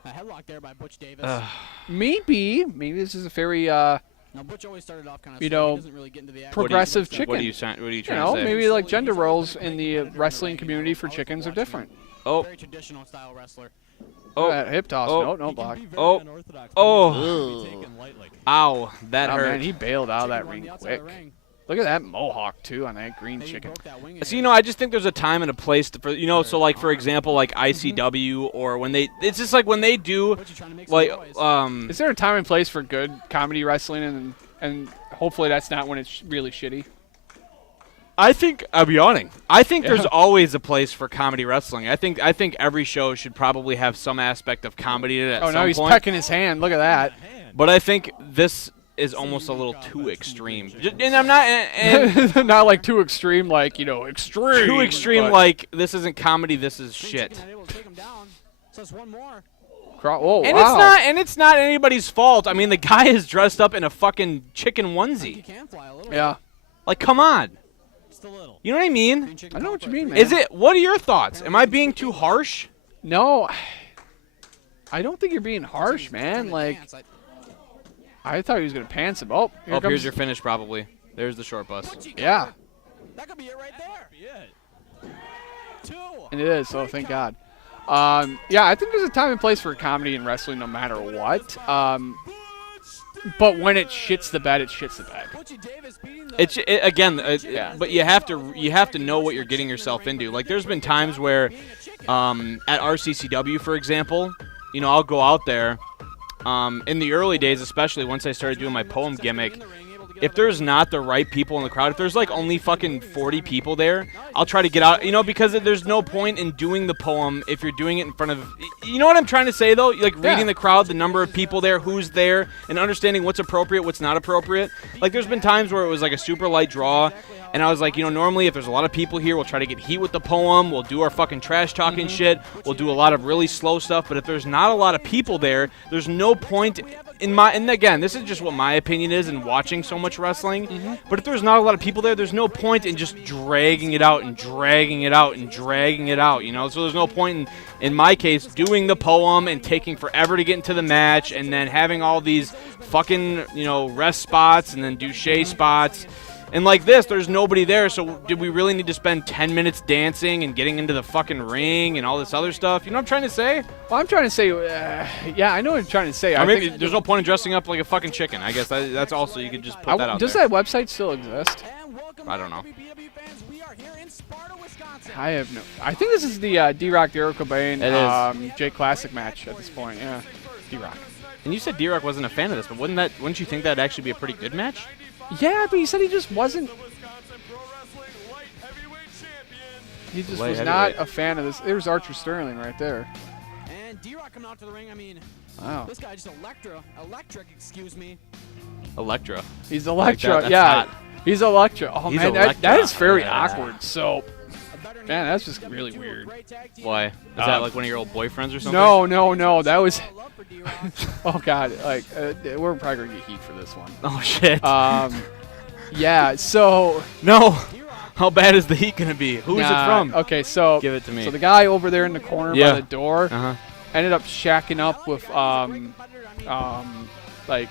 A headlock there by Butch Davis. Maybe this is a very Now Butch always started off kind of You slow. He know, doesn't really get into the action. progressive He chicken. What are you you trying know, to say? maybe like gender roles in the wrestling community for chickens are different. Oh, Very traditional style wrestler. oh, Hip toss. oh. No He can block. be very Oh. unorthodox, Oh. but he can't be taken lightly. Ow, that Oh, hurt. man, he bailed out of that Chicken run ring the outside of quick. the ring. Look at that mohawk too on that green Maybe chicken. broke that wing So, in I just think there's a time and a place for, so like, for example, like ICW or when they, it's just like when they do, Butchie trying to make some like, noise. Is there a time and place for good comedy wrestling and hopefully that's not when it's really shitty? I think, I'm yawning. I think Yeah. there's always a place for comedy wrestling. I think every show should probably have some aspect of comedy in it at Oh, some now he's point. pecking his hand. Look at that. But I think this is almost a little too extreme. And I'm not, and Not like too extreme, like, extreme. too extreme, but- like, this isn't comedy, this is Green shit. Chicken not able to take him down. So it's one more. Whoa, And wow. it's not anybody's fault. I mean, the guy is dressed up in a fucking chicken He onesie. can fly a little. Yeah. Like, come on. Just a little. You know what I mean? Green chicken I know what you complex. mean, man. Is it? What are your thoughts? Am I being too harsh? No, I don't think you're being harsh, man. Like, I thought he was gonna pants him. Oh, here Oh, comes. here's your finish probably. There's the short bus. Yeah, That could be it right there. Be it. 2. and it is. So thank God. Yeah, I think there's a time and place for comedy in wrestling, no matter what. But when it shits the bed, it shits the bed. Butchie Davis beating the Yeah. But you have to know what you're getting yourself into. Like there's been times where, at RCCW for example, you know I'll go out there, in the early days especially once I started doing my poem gimmick. If there's not the right people in the crowd, if there's like only fucking 40 people there, I'll try to get out, you know, because there's no point in doing the poem if you're doing it in front of, you know what I'm trying to say though? Like reading the crowd, the number of people there, who's there, and understanding what's appropriate, what's not appropriate. Like there's been times where it was like a super light draw, and I was like, you know, normally if there's a lot of people here, we'll try to get heat with the poem, we'll do our fucking trash talking shit, we'll do a lot of really slow stuff, but if there's not a lot of people there, there's no point and again, this is just what my opinion is in watching so much wrestling, but if there's not a lot of people there, there's no point in just dragging it out and dragging it out and dragging it out, you know? So there's no point in my case, doing the poem and taking forever to get into the match and then having all these fucking, you know, rest spots and then douche spots. And like this, there's nobody there, so did we really need to spend 10 minutes dancing and getting into the fucking ring and all this other stuff? You know what I'm trying to say? Well, I'm trying to say, yeah, I know what you're trying to say. Or maybe there's no point in dressing up like a fucking chicken. I guess that's also, you could just put that out does there. that website still exist? I don't know. WPW fans, we are here in Sparta, Wisconsin. I have no. I think this is the D-Roc, Cobain, It is. Jake Classic match at this point. Yeah, D-Roc. And you said D-Roc wasn't a fan of this, but wouldn't you think that'd actually be a pretty good match? Yeah, but he said he just wasn't. He just Light was not heavyweight. a fan of this. There's Archer Sterling right there. And D-Roc coming out to the ring. I mean, Wow. this guy just electric, excuse me. Electra. He's Electra. that's Yeah, hot. he's Electra. Oh He's man, Electra. that is very Yeah. awkward. So, A better man, name that's than just WWE really to a weird. great tag team. Why? Is that like one of your old boyfriends or something? No. That was. I love for D-Roc. Oh God, like we're probably gonna get heat for this one. Oh shit. Yeah. So. no. How bad is the heat gonna be? Who is it from? Okay, so Give it to me. So the guy over there in the corner Yeah. by the door Uh-huh. ended up shacking up with like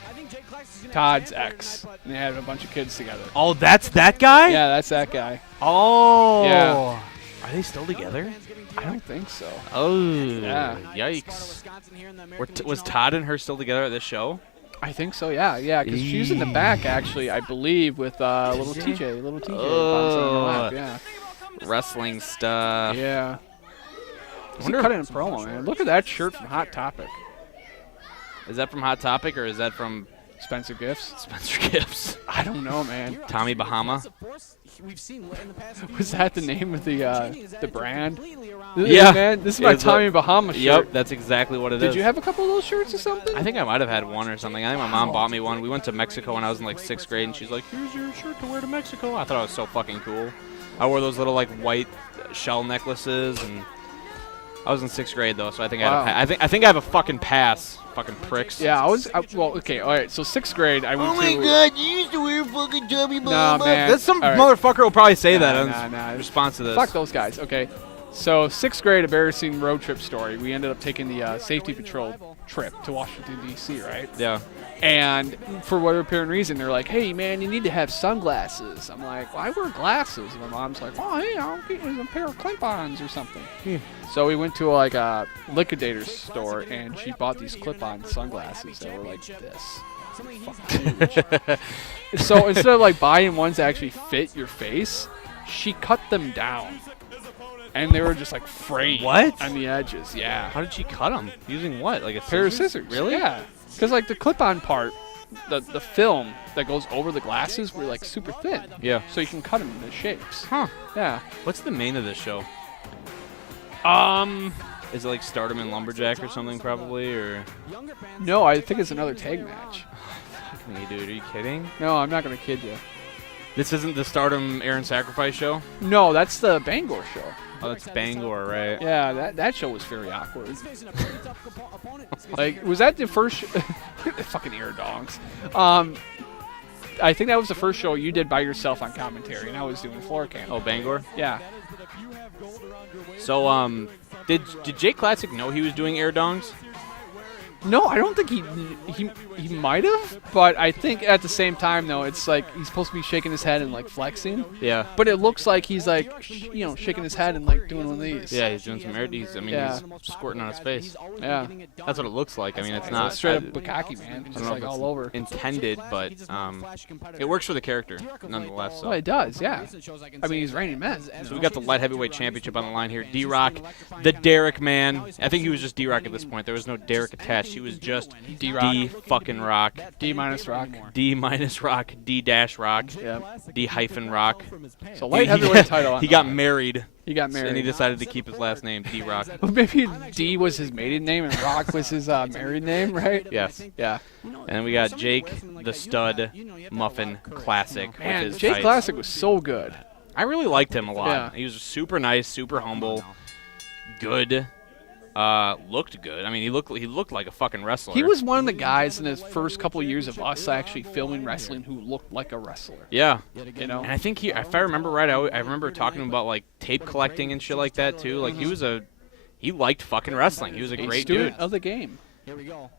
Todd's ex, and they had a bunch of kids together. Oh, that's that guy? Yeah, that's that guy. Oh. Yeah. Are they still together? I don't think so. Oh. Yeah. Yikes. Was Todd and her still together at this show? I think so. Yeah, because she was in the back actually, I believe, with little TJ bouncing on her lap. Yeah. Wrestling stuff. Yeah. I He wonder cut it in promo, man. Look at that shirt from Hot Topic. Is that from Hot Topic or is that from Spencer Gifts. Spencer Gibbs? I don't know, man. Tommy Bahama? Was that the name of the brand? Yeah. Man, this is my It's a- Tommy Bahama shirt. Yep, that's exactly what it is. Did you have a couple of those shirts or something? I think I might have had one or something. I think my mom bought me one. We went to Mexico when I was in like 6th grade, and she's like, "Here's your shirt to wear to Mexico." I thought it was so fucking cool. I wore those little like white shell necklaces, and I was in 6th grade though, so I think I had I think I have a fucking pass. Fucking pricks. Yeah, well, okay, all right. So 6th grade, I went to. Oh my god, you used to wear fucking Tommy Bahama. man. That's some All right. motherfucker will probably say that Nah. in response to this. Fuck those guys. Okay. So 6th grade, embarrassing road trip story. We ended up taking the safety patrol trip to Washington D.C. Right? Yeah. And for whatever apparent reason, they're like, "Hey, man, you need to have sunglasses." I'm like, "Well, I wear glasses." And my mom's like, "Oh, hey, I'll get you a pair of clip-ons or something." So we went to like a liquidator's store, and she bought these clip-on sunglasses that were like this. Fucking huge. So instead of like buying ones that actually fit your face, she cut them down. And they were just like frayed What? on the edges. Yeah. How did she cut them? Using what? Like a Pair of scissors. Really? Yeah. Because like the clip-on part, the film that goes over the glasses were like super thin. Yeah. So you can cut them into shapes. Huh. Yeah. What's the main of this show? Is it like Stardom and Lumberjack or something probably, or? No, I think it's another tag match. Fuck me, dude. Are you kidding? No, I'm not gonna kid you. This isn't the Stardom Aaron Sacrifice show? No, that's the Bangor show. Oh, that's Bangor, right? Yeah, that show was very awkward. Like, was that the first? Fucking ear dogs. I think that was the first show you did by yourself on commentary, and I was doing floor cam. Oh, Bangor. Yeah. So did Jake Classic know he was doing air dongs? No, I don't think he might have, but I think at the same time though, it's like he's supposed to be shaking his head and like flexing. Yeah. But it looks like he's like, shaking his head and like doing one of these. Yeah, he's doing some air. He's squirting on his face. Yeah. That's what it looks like. I mean, it's not Straight up Bucky, man. I Just don't know like if it's all over. intended, but it works for the character nonetheless. So. Well, it does, yeah. I mean, he's reigning men. So we got the light heavyweight championship on the line here. D-Roc, the Derek man. I think he was just D-Roc at this point. There was no Derek attached. He was just D-Roc. D-fucking-Roc. D-Roc. D-Roc. D-Roc. Yeah. D-Roc. So light heavyweight title. He got married. He got married. And he decided to keep his last name, D-Roc. Well, maybe D was his maiden name and Rock was his married name, right? Yes. Yeah. And we got Jake, the Stud, Muffin Classic. Man, with his Jake tights. Classic was so good. I really liked him a lot. Yeah. He was super nice, super humble, good. Looked good. I mean, he looked like a fucking wrestler. He was one of the guys in his first couple of years of us actually filming wrestling who looked like a wrestler. Yeah. You know. And I think if I remember right, I remember talking about like tape collecting and shit like that too. Like he liked fucking wrestling. He was a great dude. Student of the game. Here we go.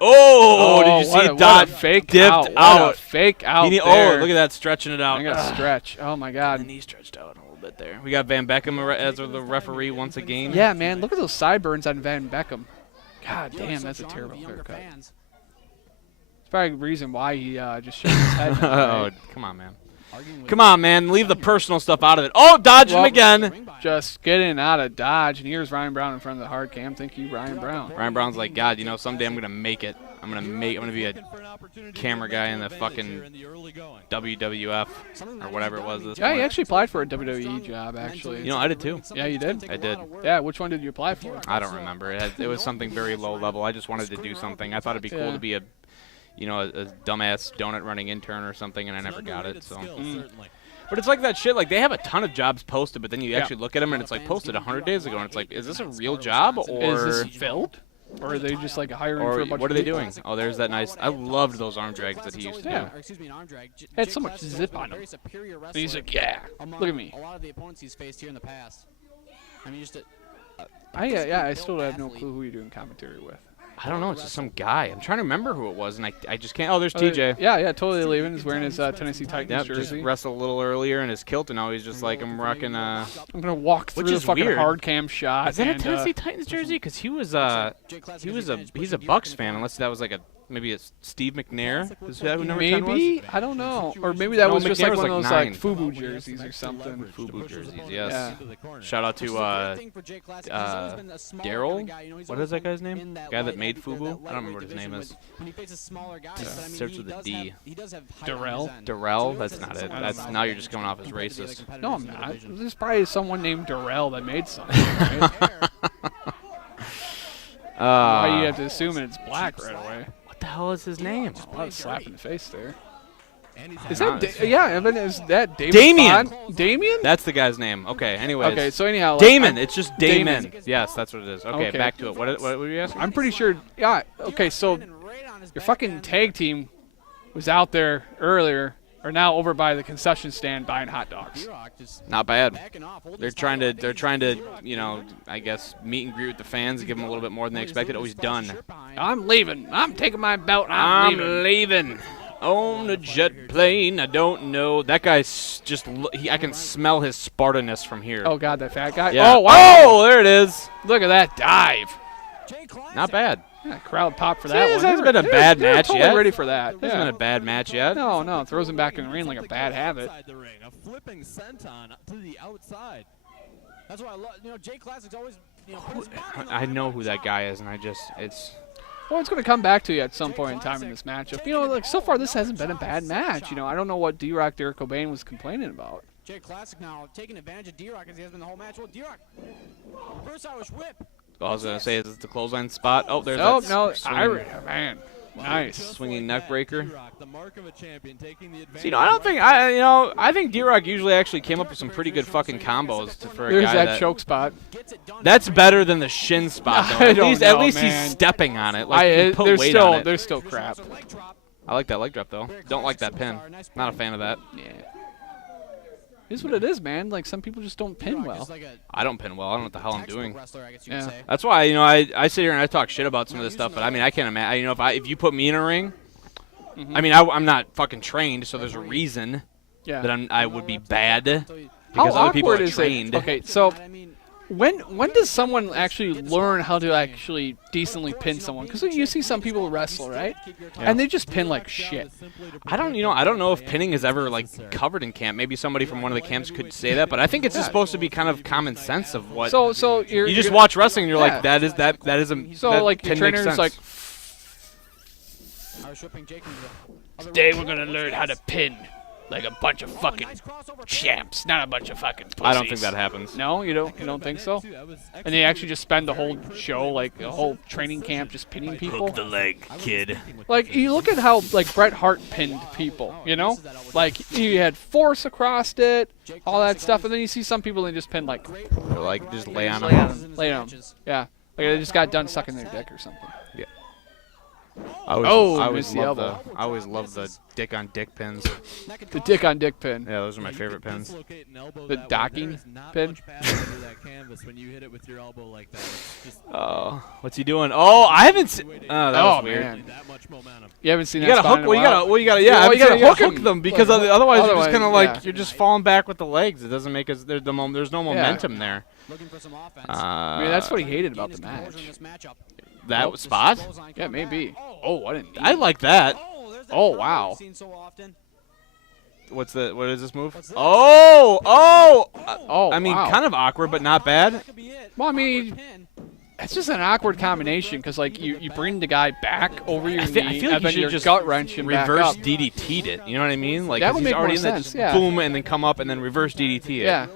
Oh, did you see Dot fake dipped out? out? What a fake out there. Oh, look at that, stretching it out. I got to stretch. Oh my God. And he stretched out a little bit there. We got Van Beckham as the referee once again. Yeah, man. Look at those sideburns on Van Beckham. God damn, that's a terrible haircut. It's probably the reason why he just shook his head. Oh, come on, man. Come on, man. Leave the personal stuff out of it. Oh, dodged him again. Just getting out of Dodge. And here's Ryan Brown in front of the hard cam. Thank you, Ryan Brown. Ryan Brown's like, God, someday I'm going to make it. I'm going to be a camera guy in the fucking WWF or whatever it was. Yeah, he actually applied for a WWE job, actually. I did too. Yeah, you did? I did. Yeah, which one did you apply for? I don't remember. It was something very low level. I just wanted to do something. I thought it'd be cool to be a dumbass donut running intern or something, and I never got it. So. But it's like that shit. Like, they have a ton of jobs posted, but then you actually look at them, and it's like posted 100 days ago, and it's like, is this a real job, or is this filled? Or are they just like hiring for a bunch what of are they people? doing? Oh, there's that nice. I loved those arm drags that he used to do. It had so much zip on him. And he's like, yeah, look at me. A lot of the opponents he's faced here in the past. I mean, just I still have no clue who you're doing commentary with. I don't know. It's just some guy. I'm trying to remember who it was, and I just can't. Oh, there's TJ. Yeah, totally leaving. He's wearing his Tennessee Titans jersey. Just wrestled a little earlier in his kilt, and now he's just like, I'm rocking. I'm gonna walk through the fucking hard cam shot. Is that a Tennessee Titans jersey? Because he's a Bucks fan, unless that was like maybe a Steve McNair. Is that who number 10 was? Maybe, I don't know. Or maybe that was just like one of those like FUBU jerseys or something. FUBU jerseys, yes. Yeah. Shout out to Daryl. What is that guy's name? Guy that made FUBU? I don't remember what his name is. Starts with a D. Darrell? That's not it. Now you're just coming off as racist. No, I'm not. There's probably someone named Darrell that made something, right? Why you have to assume it's black right away? What the hell is his name? A lot of slap in the face there. Is that David? Damien. Damien? That's the guy's name. Okay, anyways. Okay, so anyhow. Damon. It's just Damon. Yes, that's what it is. Okay, back to it. What were you asking? I'm pretty sure. Yeah, okay, so your fucking tag team was out there earlier, or now over by the concession stand buying hot dogs. Not bad. They're trying to, I guess, meet and greet with the fans and give them a little bit more than they expected. Oh, he's done. I'm leaving. I'm taking my belt. I'm leaving. On a jet plane, I don't know. That guy's just, I can smell his Spartaness from here. Oh, God, that fat guy. Yeah. Oh, wow. Oh, there it is. Look at that dive. Not bad. Yeah, crowd pop for that one. This hasn't been a bad match totally yet. ready for that. This hasn't been a bad match yet. No, it throws him back in the ring like a bad habit. A flipping senton to the outside. That's why I love, Jake Classic's always, I know who that guy is, and it's... Well, it's going to come back to you at some point in time in this matchup. Like, so far, this hasn't been a bad match. I don't know what D-Roc Derek Cobain was complaining about. Jake Classic now taking advantage of D-Roc as he has been the whole match. Well, D-Roc, first Irish whip. I was going to say, is this the clothesline spot? Oh, there's that. Oh, no, man. Nice. Swinging neck breaker. See, I don't think I think D-Roc usually actually came up with some pretty good fucking combos for a There's guy that choke spot. That's better than the shin spot though. At least he's stepping on it. Like, there's put weight on it. There's still crap. I like that leg drop though. Don't like that pin. Not a fan of that. Yeah. It is what it is, man. Like, some people just don't pin well. I don't pin well. I don't know what the hell I'm doing. Yeah. That's why, you know, I sit here and I talk shit about some of this stuff, but I mean, I can't imagine. You know, if you put me in a ring, I mean, I'm not fucking trained, so there's a reason that I would be bad because other people are trained. Okay, so when does someone actually learn how to actually decently pin someone? Because you see some people wrestle, right? Yeah. And they just pin like shit. I don't know if pinning is ever like covered in camp. Maybe somebody from one of the camps could say that, but I think it's just supposed to be kind of common sense of what. So you just watch wrestling and you're like, that is a. So that like pin your makes trainer's sense. like, today we're gonna learn how to pin like a bunch of fucking champs, not a bunch of fucking pussies. I don't think that happens. No, you don't think so? And they actually just spend the whole show, like the whole training camp, just pinning people. Hook the leg, kid. Like, you look at how like Bret Hart pinned people, you know? Like, he had force across it, all that stuff, and then you see some people that just pin like, Or like just lay on lay them. on them. Yeah, like they just got done sucking their dick or something. Yeah. I missed the elbow. always love the dick on dick pins. The dick on dick pin. Yeah, those are my favorite pins. The docking pin. Oh, what's he doing? Oh, I haven't seen. Oh, that was weird. Man. You haven't seen You that gotta spot hook. in a Well, while? you gotta. Yeah, you gotta you gotta hook hook them because otherwise you're just kind of like yeah. you're just falling back with the legs. It doesn't make us. There's no momentum there. I mean, that's what he hated about the match. That spot. Yeah, maybe. Oh, I didn't. I like that. Oh, wow. What is this move? Oh. Oh, I mean, wow. kind of awkward, but not bad. Well, I mean, it's just an awkward combination because, like, you bring the guy back over your knee, I feel like and then you you're should just gut wrench him back reverse up. DDT'd it. You know what I mean? Like, That 'cause would he's make already more in that, sense, just yeah. boom, and then come up and then reverse DDT it. Yeah.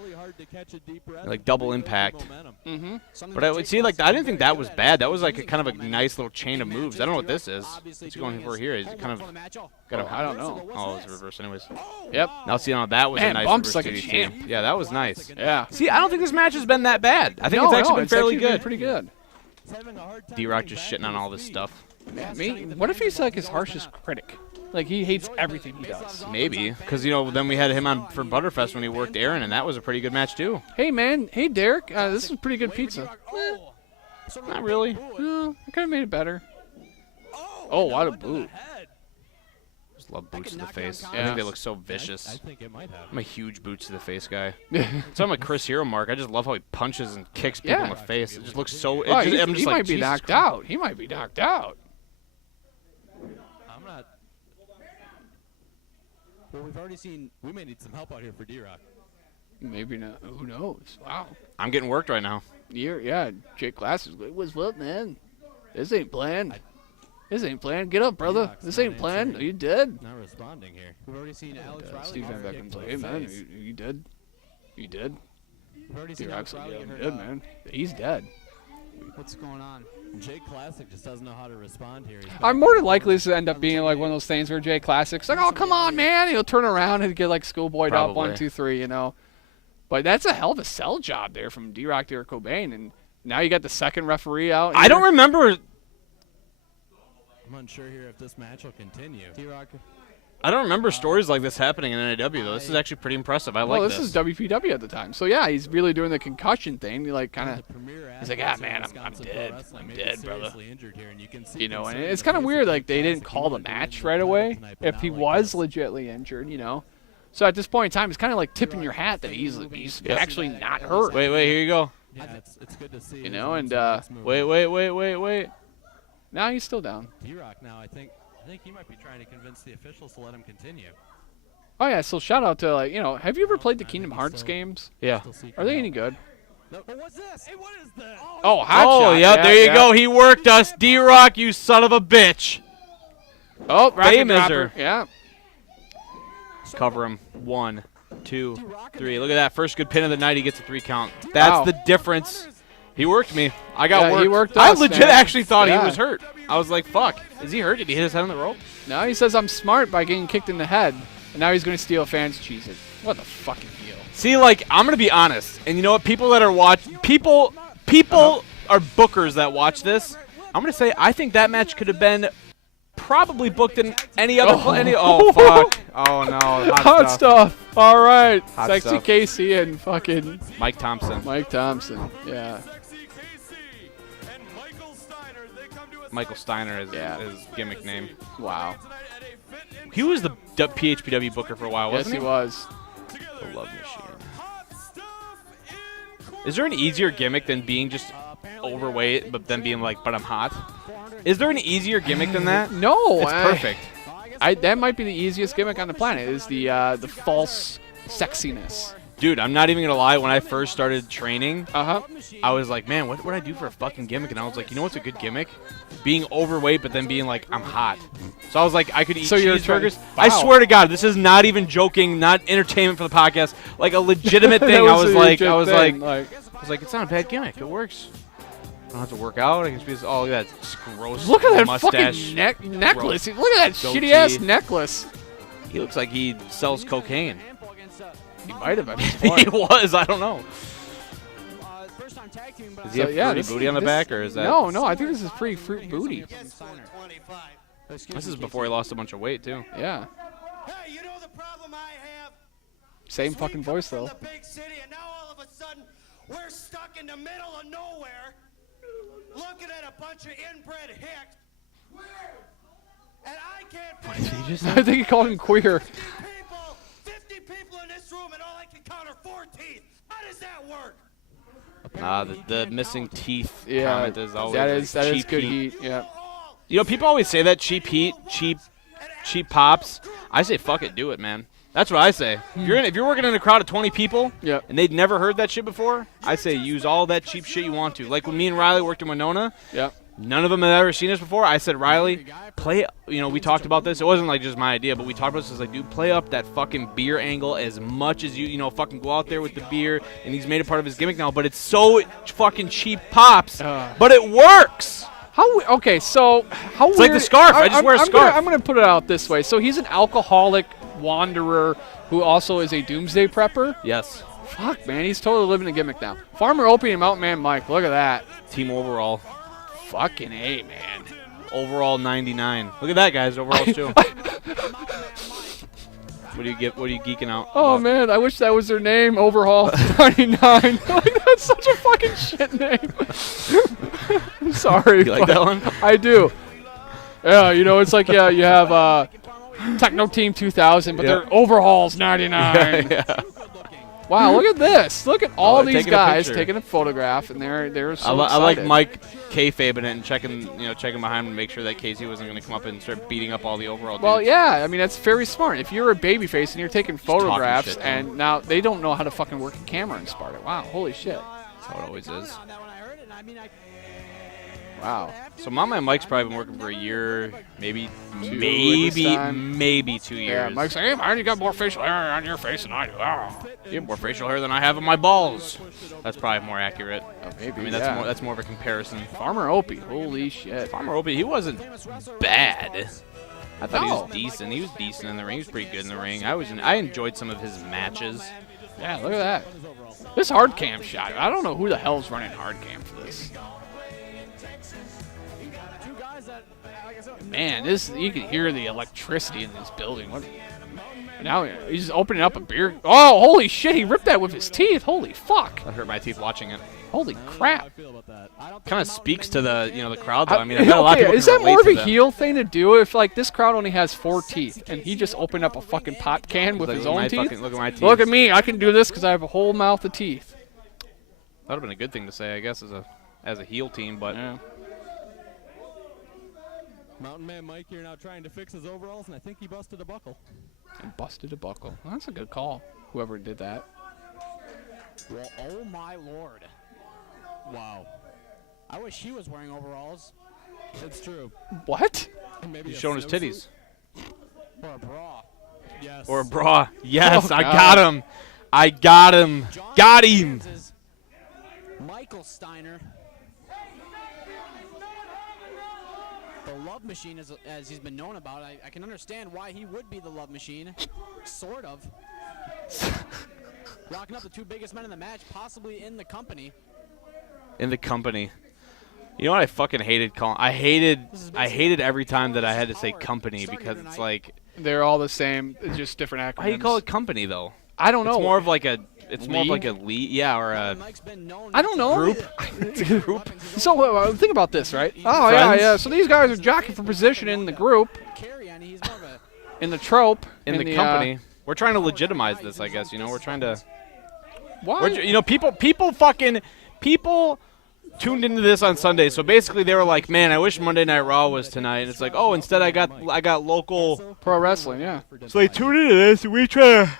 Like double impact. Mm-hmm. But I would see, like, I didn't think that was bad. That was like a kind of a nice little chain of moves. I don't know what this is. What's going for here? Is it kind of got a, I don't know. Oh, it's reverse anyways. Yep. Now see, now that was Man, a nice bumps reverse like a DDT. champ. Yeah, that was nice. Yeah. See, I don't think this match has been that bad. I think it's actually been fairly good. Pretty good. D-Roc just shitting on all this stuff. Yeah, what if he's like his harshest critic? Like, he hates everything he does. Maybe, because you know, then we had him on for Butterfest when he worked Aaron, and that was a pretty good match too. Hey, man. Hey, Derek. This is pretty good pizza. Not really. I could have made it better. Oh, what a boot. Just love boots to the face. I Yeah. think they look so vicious. I think it might have. I'm a huge boots to the face guy. So I'm a Chris Hero mark. I just love how he punches and kicks people in the face. It just looks so. Oh, I'm just he like, might be Jesus knocked Christ. out. He might be knocked out. I'm not. Well, we've already seen. We may need some help out here for D-Roc. Maybe not. Who knows? Wow. I'm getting worked right now. Yeah, Jake Glass is like, what's up, man? This ain't planned. This ain't planned. Get up, brother. D-Roc's This not ain't planned. Are answering. you dead? Not responding here. We've already seen Alex Riley. Steve Van Becken's like, hey, man, you dead? You dead? We've already seen D-Roc's Alex like, Riley yeah, get I'm hurt. dead, man. He's dead. What's going on? Jake Classic just doesn't know how to respond here. I'm more than likely this to end up being like one of those things where Jay Classic's like, oh, come on, man. He'll turn around and get like schoolboyed up, Probably. 1, 2, 3, you know. But that's a hell of a sell job there from D-Roc to Eric Cobain. And now you got the second referee out. I don't remember. I'm unsure here if this match will continue. D-Roc. I don't remember stories like this happening in NAW though. This is actually pretty impressive. I like Well, this is WPW at the time. So, yeah, he's really doing the concussion thing. He, like, kind of, he's like, man, I'm dead. I'm dead, brother. You know, and it's kind of weird, like, they didn't call the match right away if he was legitly injured, you know. So at this point in time, it's kind of like tipping your hat that he's actually not hurt. Wait, here you go. Yeah, it's good to see. You know, and, Wait. now he's still down. D-Roc now, I think he might be trying to convince the officials to let him continue. Oh, yeah, so shout out to, like, you know, have you ever played the Kingdom Hearts games? Yeah. Are they any good? No, but what's this? Hey, what is this? Oh, hot Oh, shot. yeah, there you go. He worked us. D-Roc, you son of a bitch. Oh, rocket Fame is dropper. her. Yeah. Cover him. 1, 2, 3. Look at that. First good pin of the night. He gets a 3 count. That's Wow. the difference. He worked me. I got Yeah, worked. he worked I us, legit man. actually thought Yeah. he was hurt. I was like, fuck. Is he hurt? Did he hit his head on the rope? Now he says I'm smart by getting kicked in the head, and now he's going to steal fans' cheeses. What the fucking deal? See, like, I'm going to be honest. And you know what? People that are people are bookers that watch this. I'm going to say I think that match could have been probably booked in any other oh fuck. Oh no. Hot stuff. All right. Hot Sexy stuff. Casey and fucking Mike Thompson. Mike Thompson. Yeah. Michael Steiner is Yeah. his gimmick name. Wow. He was the PHPW booker for a while, Yes, wasn't he he? was. The Love Machine. Is there an easier gimmick than being just overweight, but then being like, but I'm hot? Is there an easier gimmick than that? No. It's perfect. That might be the easiest gimmick on the planet. Is the false sexiness. Dude, I'm not even going to lie. When I first started training, Uh-huh. I was like, man, what would I do for a fucking gimmick? And I was like, you know what's a good gimmick? Being overweight, but then being like, I'm hot. So I was like, I could eat So you're cheeseburgers. trying- I Wow. swear to God, this is not even joking, not entertainment for the podcast. Like a legitimate thing. That I was a like, legit thing, it's not a bad gimmick. It works. I don't have to work out. I can just be oh, look at that just gross look at that mustache. fucking necklace. Look at that goatee. shitty ass necklace. He looks like he sells cocaine. He might have been. He was. I don't know. Does he So, have yeah, fruity this- booty on the this- back, or is that? No, I think this is pretty fruit booty. This is before he lost a bunch of weight too. Yeah. Hey, you know the problem I have? Same fucking voice though. The big city, and now all of a sudden we're stuck in the middle of nowhere, looking at a bunch of inbred hicks. And I can't figure out I think he called him queer. 50 people in this room, and all I can count are 4 teeth. How does that work? The missing teeth Yeah. comment is always That is cheap good heat. Yeah. You know, people always say that cheap heat, cheap pops. I say fuck it, do it, man. That's what I say. If you're working in a crowd of 20 people, Yep. and they'd never heard that shit before, I say use all that cheap shit you want to. Like when me and Riley worked in Winona, Yep. none of them had ever seen us before. I said, Riley, play. You know, we talked about this. It wasn't like just my idea, but we talked about this. I was like, dude, play up that fucking beer angle as much as you know, fucking go out there with the beer. And he's made it part of his gimmick now. But it's so fucking cheap pops, but it works. Okay, so how It's like the scarf. I just wear a scarf. I'm gonna put it out this way. So he's an alcoholic wanderer who also is a doomsday prepper. Yes. Fuck, man, he's totally living a gimmick now. Farmer Opie and Mountain Man Mike, look at that. Team overall. Fucking A, man. Overall 99. Look at that, guys. Overalls too. What do you geeking out? Oh about? man, I wish that was their name. Overhaul 99. Like, that's such a fucking shit name. I'm sorry. You like that one? I do. Yeah, you know, it's like you have Techno Team 2000, but Yeah. they're Overhauls 99. yeah. Wow, look at this. Look at all these taking a guys picture. taking a photograph, and they're so I like excited. Mike kayfabing it and checking behind him to make sure that Casey wasn't going to come up and start beating up all the overall Well, dudes. yeah, I mean, that's very smart. If you're a babyface and you're taking photographs, shit to and now they don't know how to fucking work a camera in Sparta. Wow, holy shit. That's how it always is. Wow. So Mama and Mike's probably been working for a year, maybe at this time. maybe 2 years. Yeah, Mike's like, hey, man, you got more facial hair on your face than I do. Oh. You have more facial hair than I have on my balls. That's probably more accurate. Maybe, I mean, yeah. that's more of a comparison. Farmer Opie, holy shit. Farmer Opie, he wasn't bad. I thought he No. was decent. He was decent in the ring. He was pretty good in the ring. I enjoyed some of his matches. Yeah, look at that. This hard cam shot. I don't know who the hell's running hard cam for this. Man, you can hear the electricity in this building. What? Now he's opening up a beer. Oh, holy shit! He ripped that with his teeth. Holy fuck! That hurt my teeth watching it. Holy crap! Kind of speaks to the the crowd though. I mean, I bet a lot of Okay, people is can that relate more of to a them. heel thing to do if like this crowd only has 4 teeth and he just opened up a fucking pop can with Like, his look at own my teeth? fucking- look at my teeth. Look at me! I can do this because I have a whole mouth of teeth. That would have been a good thing to say, I guess, as a heel team. But Yeah. Mountain Man Mike here now trying to fix his overalls, and I think he busted a buckle. And busted a buckle. Well, that's a good call. Whoever did that. Well, oh my lord. Wow. I wish he was wearing overalls It's true. What? Maybe he's a showing his snowsuit? titties. or a bra. Yes. Or a bra. Yes, Oh, I God. got him. I got him. John Got him. Francis, Michael Steiner. The Love Machine, as he's been known about, I can understand why he would be the Love Machine. Sort of. Rocking up the 2 biggest men in the match, possibly in the company. In the company. You know what I fucking hated calling? I hated every time that I had to say company because it's like. They're all the same, it's just different acronyms. How do you call it company though? I don't know. It's more of like a. It's more of like a lead, yeah, or a. I don't know. Group. Group. So think about this, right? Oh Friends? yeah. So these guys are jockeying for position in the group, in the trope, In the company. We're trying to legitimize this, I guess. You know, we're trying to. What? You know, people tuned into this on Sunday, so basically they were like, "Man, I wish Monday Night Raw was tonight." And it's like, "Oh, instead I got local Pro wrestling, yeah. So they tune into this, and we try to.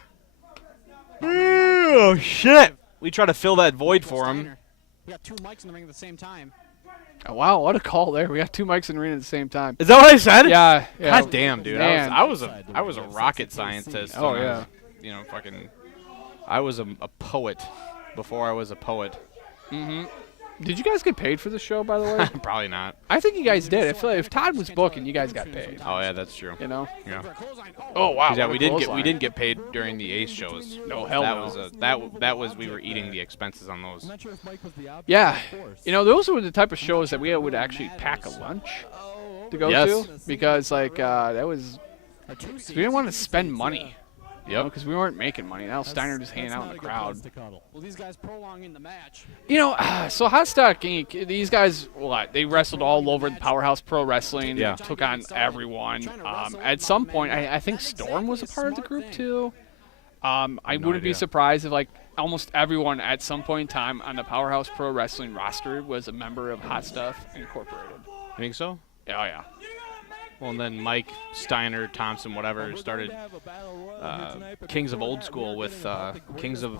Oh shit! We try to fill that void for them. We got 2 mics in the ring at the same time. Oh, wow, what a call there. We got 2 mics in the ring at the same time. Is that what I said? Yeah. God damn, dude! Man. I was a rocket scientist. Oh when I yeah. was, you know, fucking. I was a poet before I was a poet. Mm-hmm. Did you guys get paid for the show, by the way? Probably not. I think you guys did. I feel like if Todd was booking, you guys got paid. Oh yeah, that's true. You know? Yeah. Oh wow. Yeah, what a we clothesline. didn't get paid during the Ace shows. No, hell that no. was that was we were eating the expenses on those. Yeah. You know, those were the type of shows that we would actually pack a lunch to go Yes. to because like that was we didn't want to spend money. Yep. Because we weren't making money. Now Steiner just hanging out in the crowd. Well, these guys prolonging the match. You know, so Hot Stock Inc., these guys, what? They wrestled all over the Powerhouse Pro Wrestling. Yeah. Took on everyone. At some point, I think Storm was a part of the group too. I wouldn't be idea. surprised if like almost everyone at some point in time on the Powerhouse Pro Wrestling roster was a member of Hot Stuff Incorporated. You think so? Oh yeah. Well, and then Mike, Steiner, Thompson, whatever, started Kings of Old School with Kings of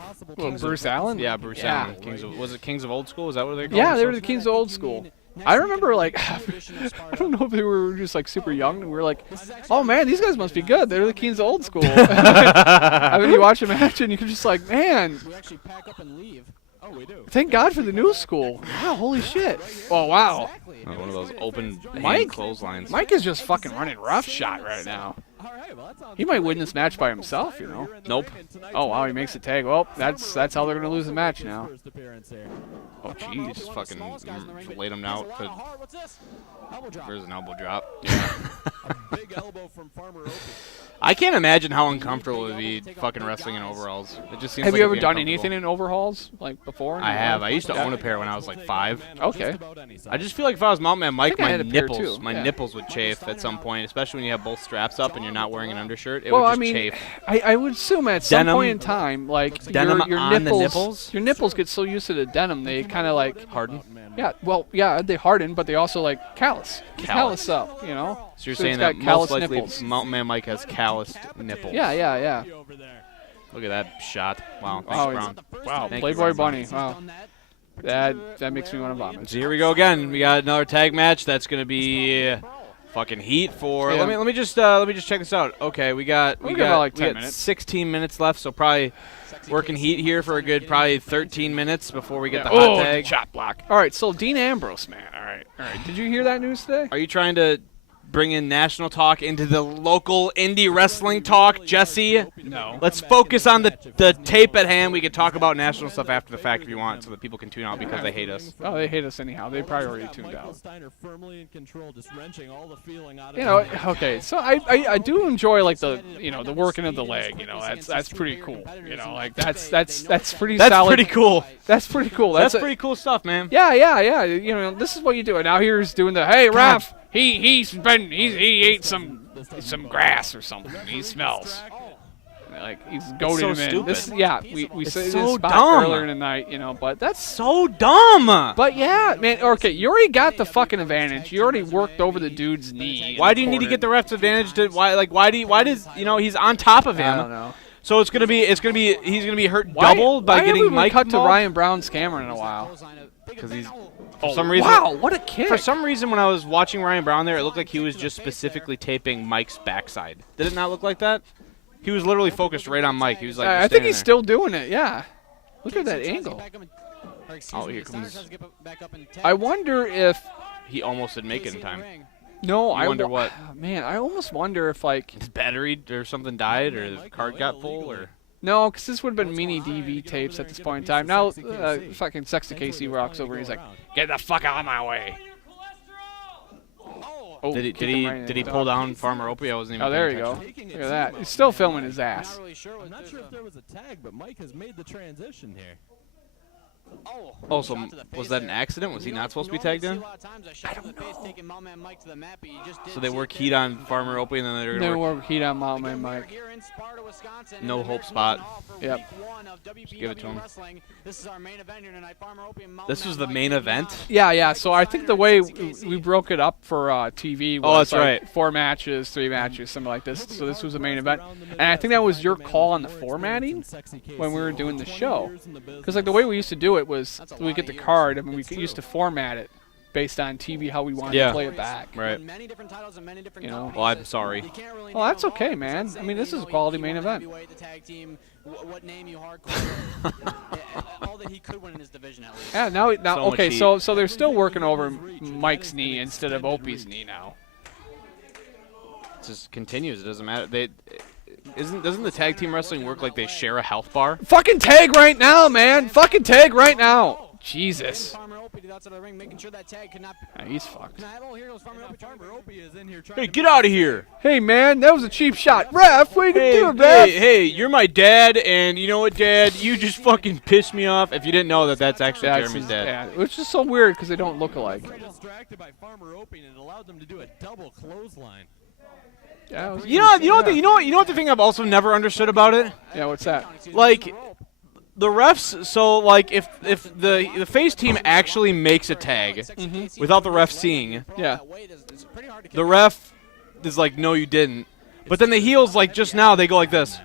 Bruce Allen? Yeah, Bruce Yeah. Allen. Was it Kings of Old School? Is that what they called Yeah, they were the themselves? Kings of Old School. I remember, like, I don't know if they were just, like, super young, and we were like, oh, man, these guys must be good. They're the Kings of Old School. I mean, you watch a match, and you can just, like, man, We actually pack up and leave. Oh, we do. thank God for the new school. Wow, holy shit. Oh, wow. Exactly. One of those open Mike? hand clotheslines. Mike is just fucking running roughshod right now. All right, well, that sounds He might win this match by himself, you know. Nope. Oh, wow, he makes a tag. Well, that's how they're going to lose the match now. first appearance here. Oh, jeez. Just fucking laid him out. To, What's this? Elbow drop. where's an elbow drop? A big elbow from Farmer Opie. I can't imagine how uncomfortable it would be fucking wrestling in overalls. It just seems Have like you it'd ever be done uncomfortable. anything in overhauls, like, before? I have. I used to own a pair when I was like 5. Okay. Just about any size. I just feel like if I was Mountain Man Mike, think I my had a pair nipples, too, my yeah. nipples would chafe at some point, especially when you have both straps up and you're not wearing an undershirt. It Well, would I just mean, chafe. I would assume at some Denim- point in time, like denim your on the nipples, nipples? your nipples get so used to the denim they kind of like Harden. yeah, well, yeah, they harden, but they also like callus up, you know. So you're So saying it's that got most calloused likely nipples. Mountain Man Mike has calloused nipples. Yeah. Over there. Look at that shot. Wow. Thanks, Wow, Brown. Wow, Thank you, Playboy Brian. Bunny. Wow, that makes me want to vomit. So here we go again. We got another tag match. That's gonna be fucking heat for. Yeah. Let me just check this out. Okay, we got We'll give about, like, 10 we got minutes. 16 minutes left. So probably working heat here for a good probably 13 minutes before we get the Oh, hot the tag. chop block. All right, so Dean Ambrose, man. All right. Did you hear that news today? Are you trying to bring in national talk into the local indie wrestling talk, Jesse? No. Let's focus on the tape at hand. We can talk about national stuff after the fact if you want, so that people can tune out because they hate us. Oh, they hate us anyhow. They probably already tuned Michael out. Steiner firmly in control, just wrenching all the feeling out of You know, him. okay, so I do enjoy like the the working of the leg. You know, that's pretty cool. You know, like that's pretty That's solid. pretty cool. That's pretty cool. That's a- pretty cool stuff, man. Yeah. You know, this is what you do. And now here's doing the hey ref. He ate some grass or something. He smells. Like he's goading so him in. stupid. This, yeah, we It's said this so spot dumb. earlier in the night. You know, but that's So dumb. But yeah, man. Okay, you already got the fucking advantage. You already worked over the dude's knee. Why do you need to get the ref's advantage to why does he's on top of him? I don't know. So he's gonna be hurt Why- double by why getting haven't we Mike cut to involved? Ryan Brown's camera in a while. Because he's Oh, for some reason. wow, what a kick! For some reason, when I was watching Ryan Brown there, it looked like he was just specifically taping Mike's backside. Did it not look like that? He was literally focused right on Mike. He was like, I just think he's standing still doing it. Yeah. Look at that angle. Oh, here comes- I wonder if there. He almost didn't make it in time. no. I wonder what? Man, I almost wonder if like His battery or something died, or the card got full, or no, because this would have been mini DV tapes at this point in time. Now, fucking Sexta KC rocks over. And he's like, get the fuck out of my way. Oh, Did kicked him right in he the pull dog. down Farmer Opie? I wasn't even. Oh, there paying you go. attention. Look at that. He's still filming his ass. Not really sure I'm what not sure if there was a tag, but Mike has made the transition here. Oh, so was that an accident? Was he not supposed to be tagged in? So they work heat on Farmer Opie, and then they're They gonna work work heat on Mountain Man Mike. no hope spot. Yep. Give it to him. This was the main event. Yeah. So I think the way we broke it up for TV was Oh, that's like right. 4 matches, 3 matches, something like this. So this was the main event, and I think that was your call on the formatting when we were doing the show. Because like the way we used to do it was we get the card. I mean, we used to format it based on TV how we wanted Yeah. to play it back. Right. You know. Well, I'm sorry. Well, that's okay, man. I mean, this is a quality main event. What name you hardcore? All that he could win in his division at least. Yeah. Now, So much okay. heat. So they're still working over Mike's knee instead of Opie's knee now. It just continues. It doesn't matter. Doesn't the tag team wrestling work like they share a health bar? Fucking tag right now, man. Fucking tag right now. Jesus. Ah, he's fucked. Hey, get out of here! Hey, man, that was a cheap shot. Ref, what are you going to do, ref? Hey, you're my dad, and you know what, Dad? You just fucking pissed me off. If you didn't know that, that's actually That's Jeremy's his dad. dad. Which is so weird because they don't look alike. Distracted by Farmer Opie, and it allowed them to do a double clothesline. Yeah, it was You know what the thing I've also never understood about it? Yeah, what's that? Like, the refs. So like, if the face team actually makes a tag without the ref seeing, Yeah. the ref is like, no, you didn't. But then the heels, like just now, they go like this,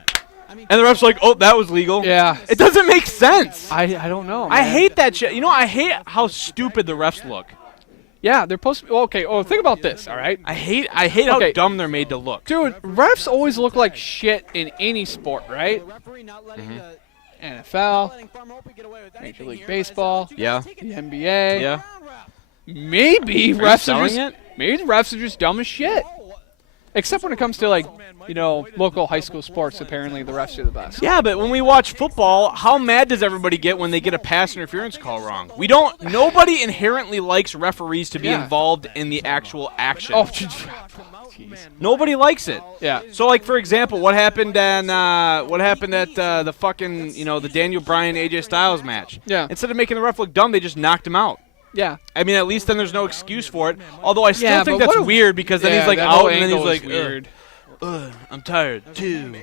and the ref's like, oh, that was legal. Yeah. It doesn't make sense. I don't know. I man. hate that shit. You know, I hate how stupid the refs look. Yeah, they're supposed to be. Okay, think about this, all right? I hate how Okay. dumb they're made to look. Dude, refs always look like shit in any sport, right? NFL, Major League Baseball, Yeah. the NBA. Yeah. Maybe Are you refs are selling just it? maybe the refs are just dumb as shit. Except when it comes to like, local high school sports, apparently the refs are the best. Yeah, but when we watch football, how mad does everybody get when they get a pass interference call wrong? Nobody inherently likes referees to be Yeah. involved in the actual action. Oh, jeez. Nobody likes it. Yeah. So, like, for example, what happened at the fucking, the Daniel Bryan AJ Styles match? Yeah. Instead of making the ref look dumb, they just knocked him out. Yeah. I mean, at least then there's no excuse for it. Although I still Yeah, think but that's what a- weird because then he's like that whole out and then he's angle is like, weird. I'm tired. 2,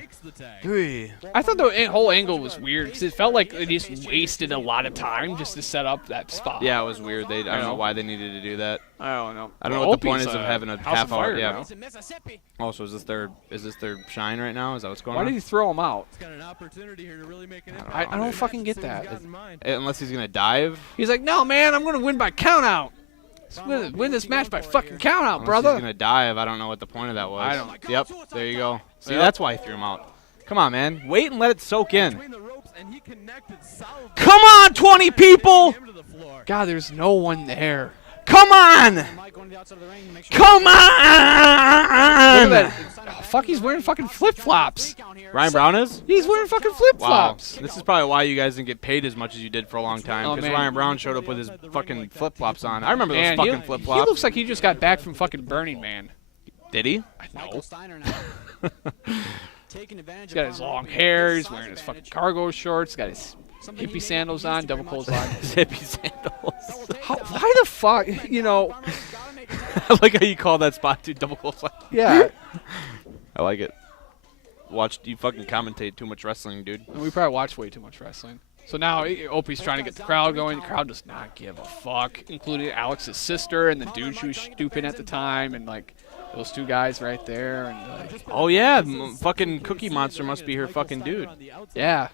3. I thought the whole angle was weird because it felt like they just wasted a lot of time just to set up that spot. Yeah, it was weird. I don't know why they needed to do that. I don't know. I don't know what the point is of having a House half of hour. Fire Yeah. now. Also, is this their shine right now? Is that what's going Why on? did he throw him out? He's got an opportunity here to really make an I impact. don't fucking get that. Unless he's gonna dive. He's like, no, man, I'm going to win by count out. Win this match by fucking count out, Unless brother. he's gonna dive. I don't know what the point of that was. I don't- Yep. There you go. See, Yep. that's why I threw him out. Come on, man. Wait and let it soak in. Between the ropes, and he connected solidly. Come on, 20 people. Him to the floor. God, there's no one there. Come on. Come Look at on. that. Oh, fuck, he's wearing fucking flip-flops. Ryan Brown is? He's wearing fucking Wow. flip-flops. This is probably why you guys didn't get paid as much as you did for a long time. Oh, Because man. Ryan Brown showed up with his fucking flip-flops on. I remember those Man, fucking he flip-flops. looks like he just got back from fucking Burning Man. Did he? No. Taking advantage He's got his long hair. He's wearing his fucking cargo shorts. Got his hippie sandals on, double clothesline. Hippie sandals. Why the fuck? I like how you call that spot too, double clothesline. Yeah. I like it. Watched you fucking commentate too much wrestling, dude. We probably watch way too much wrestling. So now Opie's trying to get the crowd going. The crowd does not give a fuck, including Alex's sister and the dude she was stooping at the time, and like those two guys right there, and like, Oh yeah, fucking Cookie Monster must be her fucking dude. yeah.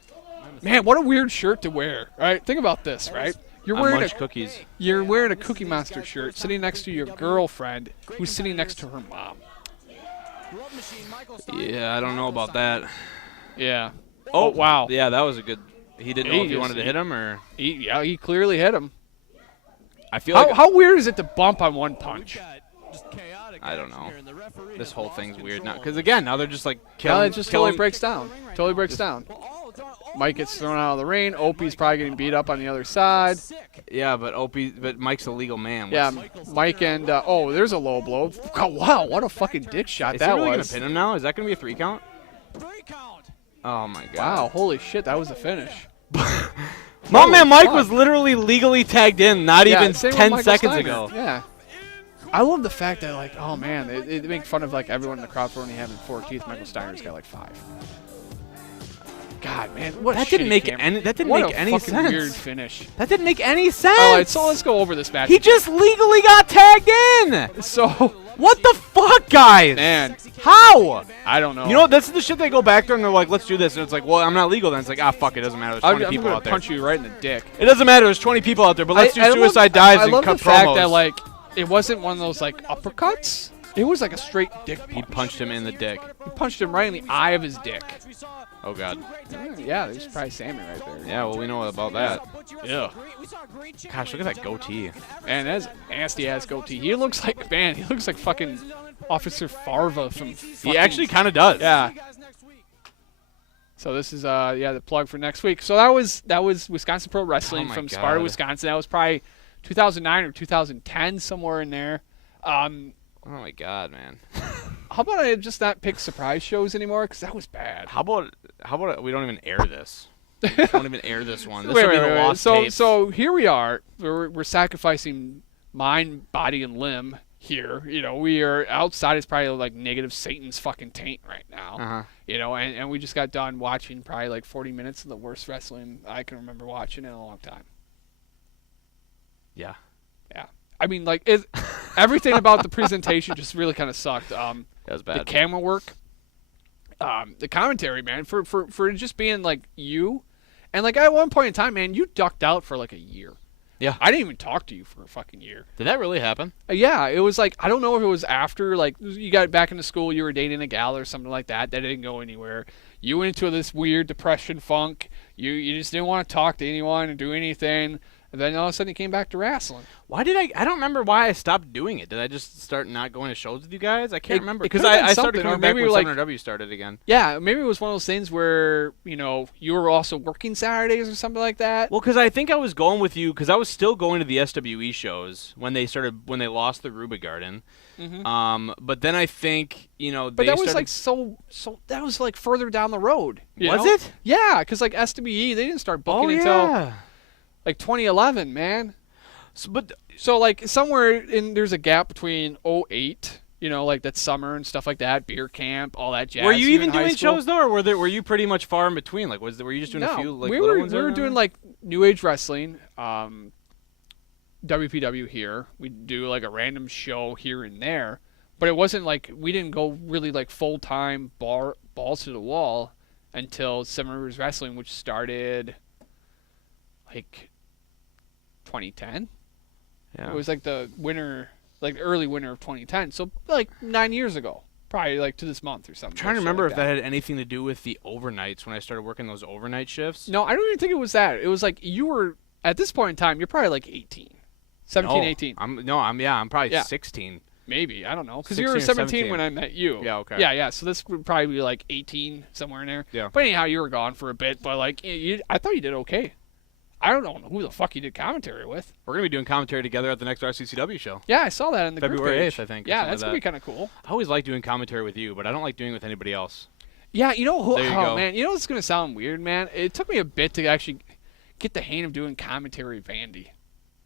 Man, what a weird shirt to wear. Right? Think about this, right? You're I wearing munch cookies. You're wearing a Cookie Monster shirt, sitting next to your girlfriend, who's sitting next to her mom. Yeah, I don't know about that. Yeah. Oh wow. Yeah, that was a good. He didn't know if he He wanted to just- hit him or. He clearly hit him. I feel like How weird is it to bump on one punch? I don't know. This whole thing's weird now because again now they're just like Well, killing. it just totally breaks down. Totally breaks down. Mike gets thrown out of the ring. Opie's probably getting beat up on the other side. Yeah, but Mike's a legal man. Yeah, Mike and oh, there's a low blow. Oh, wow, what a fucking dick shot Is that he really was. gonna pin him now? Is that gonna be a 3 count? 3 count. Oh my god. Wow, holy shit, that was a finish. My Holy man Mike fuck. was literally legally tagged in not Yeah, even same with 10 Michael seconds Steiner. ago. Yeah. I love the fact that, like, oh man, they make fun of like everyone in the crowd for only having 4 teeth. Michael Steiner's got like 5. God, man, what That a didn't shitty make camera. any. That didn't What make a any fucking sense. weird finish. That didn't make any sense. All right, so let's go over this match. He just legally got tagged in. So, What the fuck, guys? man, How? I don't know. You know what? This is the shit they go back there and they're like, let's do this. And it's like, well, I'm not legal then. It's like, ah, fuck it. Doesn't matter. There's 20 I'm people gonna out there. punch you right in the dick. It doesn't matter. There's 20 people out there, but let's do I suicide love, dives I and love cut the fact promos. that, like, it wasn't one of those, like, uppercuts. It was like a straight dick punch. He punched him in the dick. He punched him right in the eye of his dick. Oh, God. Yeah, there's probably Sammy right there. Yeah, well, we know about that. Yeah. Gosh, look at that goatee. Man, that's a nasty-ass goatee. He looks like, man, he looks like fucking Officer Farva from fucking, He actually kind of does. Yeah. So this is yeah, the plug for next week. So that was Wisconsin Pro Wrestling Oh my from Sparta, God. Wisconsin. That was probably 2009 or 2010, somewhere in there. Oh, my God, man. How about I just not pick surprise shows anymore? Because that was bad. How about we don't even air this? We don't even air this one. This will be the Wait. lost So tapes. so here we are. We're sacrificing mind, body, and limb here. You know, we are outside. It's probably like negative Satan's fucking taint right now. Uh-huh. You know, and we just got done watching probably like 40 minutes of the worst wrestling I can remember watching in a long time. Yeah. Yeah. I mean, like, everything about the presentation just really kind of sucked. That was bad. The camera work, the commentary, man, for it just being like you, and like at one point in time, man, you ducked out for like a year. Yeah. I didn't even talk to you for a fucking year. Did that really happen? Yeah, it was like, I don't know if it was after, like, you got back into school, you were dating a gal or something like that. That didn't go anywhere. You went into this weird depression funk. You just didn't want to talk to anyone or do anything. And then all of a sudden you came back to wrestling. Why did I don't remember why I stopped doing it. Did I just start not going to shows with you guys? I can't remember. it Because could've been I started something, or coming back maybe when like- 7RW started again. Yeah, maybe it was one of those things where, you know, you were also working Saturdays or something like that. Well, because I think I was going with you because I was still going to the SWE shows when they lost the Ruba Garden. Mhm. But then I think, you know, But they that was started, like so that was like further down the road. you Was know? it? Yeah, because like SWE, they didn't start booking oh, until yeah. like 2011, man. But So like somewhere in there's a gap between 08, you know, like that summer and stuff like that, beer camp, all that jazz. were you even in high doing school. shows though, or were you pretty much far in between? Like, were you just doing No, a few like we little were ones? we every were now doing and like New Age Wrestling, WPW here. We'd do like a random show here and there, but it wasn't like we didn't go really like full time balls to the wall until Seven Rivers Wrestling, which started like 2010. Yeah. It was like the winter, like early winter of 2010. So like 9 years ago, probably like to this month or something. I'm trying to shit remember like if that had anything to do with the overnights when I started working those overnight shifts. No, I don't even think it was that. It was like you were at this point in time. You're probably like 18, 17, No, 18, I'm probably Yeah. 16. maybe. I don't know, because you were 16 or 17 17. when I met you. Yeah, okay. Yeah. So this would probably be like 18, somewhere in there. Yeah. But anyhow, you were gone for a bit. But like, I thought you did okay. I don't know who the fuck you did commentary with. We're gonna be doing commentary together at the next RCCW show. Yeah, I saw that in the group February page. 8th, I think, or Yeah, something that's like gonna be that. kind of cool. I always like doing commentary with you, but I don't like doing it with anybody else. Yeah, you know who? There you Oh go. man, you know what's gonna sound weird, man? It took me a bit to actually get the hang of doing commentary, Vandy.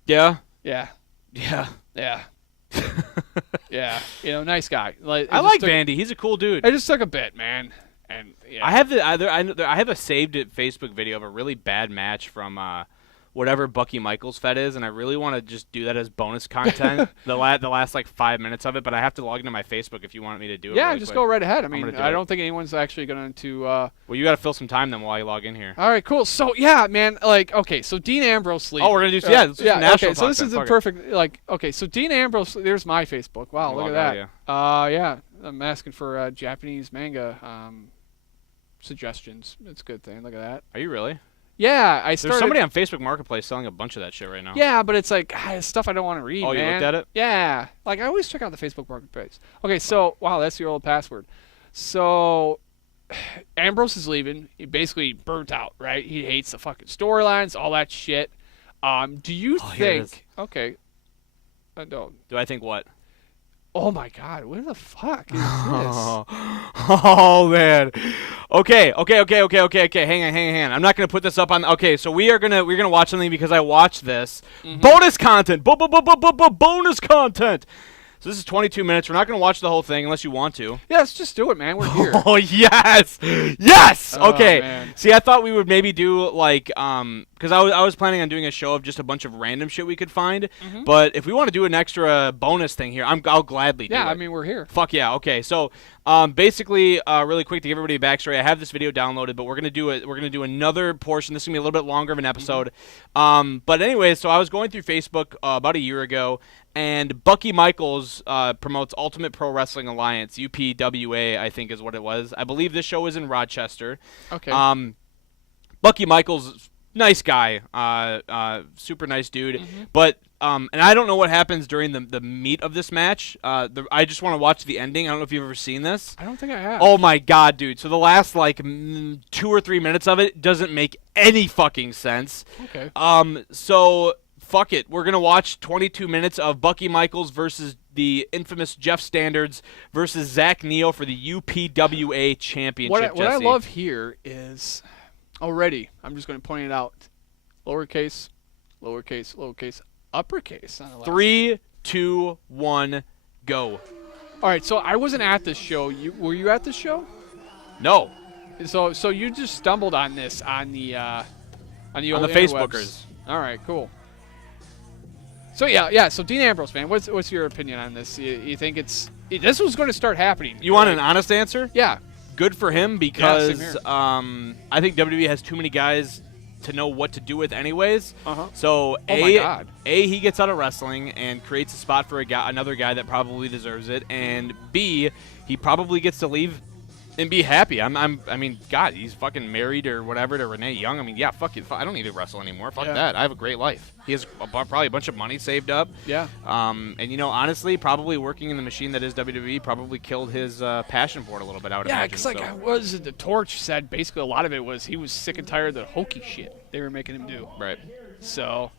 Yeah. Yeah, Yeah. yeah, yeah. You know, nice guy. Like I like Vandy. He's a cool dude. It just took a bit, man. And yeah. I have I have a saved Facebook video of a really bad match from whatever Bucky Michaels Fed is, and I really want to just do that as bonus content. the last like 5 minutes of it, but I have to log into my Facebook if you want me to do it. yeah, really just quick. go right ahead. I gonna mean, do I it. don't think anyone's actually going to. Well, you got to fill some time then while you log in here. All right, cool. So yeah, man. Like, okay, so Dean Ambrose leaves. Oh, we're gonna do let's do some national Okay, so talk this then, is the fuck it. perfect. Like, okay, so Dean Ambrose. There's my Facebook. Wow, look Log at out, that. Yeah, I'm asking for Japanese manga suggestions. It's a good thing. Look at that. Are you really? Yeah, I There's started. somebody on Facebook Marketplace selling a bunch of that shit right now. Yeah, but it's like it's stuff I don't want to read. Oh, you man. looked at it? Yeah, like I always check out the Facebook Marketplace. Okay, so wow, that's your old password. So Ambrose is leaving. He basically burnt out, right? He hates the fucking storylines, all that shit. Do you here it is. think? Okay. I don't. Do I think what? Oh my God! Where the fuck is this? Oh man. Okay. Hang on. I'm not gonna put this up on. Okay, so we're gonna watch something because I watched this. Bonus content. Bonus content. So this is 22 minutes. We're not gonna watch the whole thing unless you want to. Yeah, let's just do it, man. We're here. Oh yes. Oh, Okay. man. See, I thought we would maybe do like because I was planning on doing a show of just a bunch of random shit we could find. But if we want to do an extra bonus thing here, I'll gladly do it. Yeah, I mean we're here. Fuck yeah. Okay. So basically, really quick to give everybody a backstory, I have this video downloaded, but we're gonna do another portion. This is gonna be a little bit longer of an episode. But anyway, so I was going through Facebook about a year ago, and Bucky Michaels promotes Ultimate Pro Wrestling Alliance, UPWA, I think is what it was. I believe this show was in Rochester. Okay. Bucky Michaels, nice guy, super nice dude, but and I don't know what happens during the meat of this match. I just want to watch the ending. I don't know if you've ever seen this. I don't think I have. Oh my god, dude! So the last like 2 or 3 minutes of it doesn't make any fucking sense. Okay. So fuck it. We're gonna watch 22 minutes of Bucky Michaels versus the infamous Jeff Standards versus Zakk Neo for the UPWA championship. What I love here is already. I'm just going to point it out. Lowercase, lowercase, lowercase, uppercase. On the last 3, 2, 1, go. All right. So I wasn't at this show. Were you at this show? No. So you just stumbled on this on the old Facebookers. interwebs. All right. Cool. So yeah. So Dean Ambrose, man, what's your opinion on this? You think this was going to start happening? You want an honest answer? Yeah. Good for him because same here. I think WWE has too many guys to know what to do with anyways. So my God. he gets out of wrestling and creates a spot for another guy that probably deserves it, and B, he probably gets to leave and be happy. I mean, God, he's fucking married or whatever to Renee Young. I mean, yeah, fuck it. I don't need to wrestle anymore. Fuck that. I have a great life. He has probably a bunch of money saved up. Yeah. And honestly, probably working in the machine that is WWE probably killed his passion for it a little bit. I would imagine. Yeah, because the Torch said basically a lot of it was he was sick and tired of the hokey shit they were making him do. Right. So.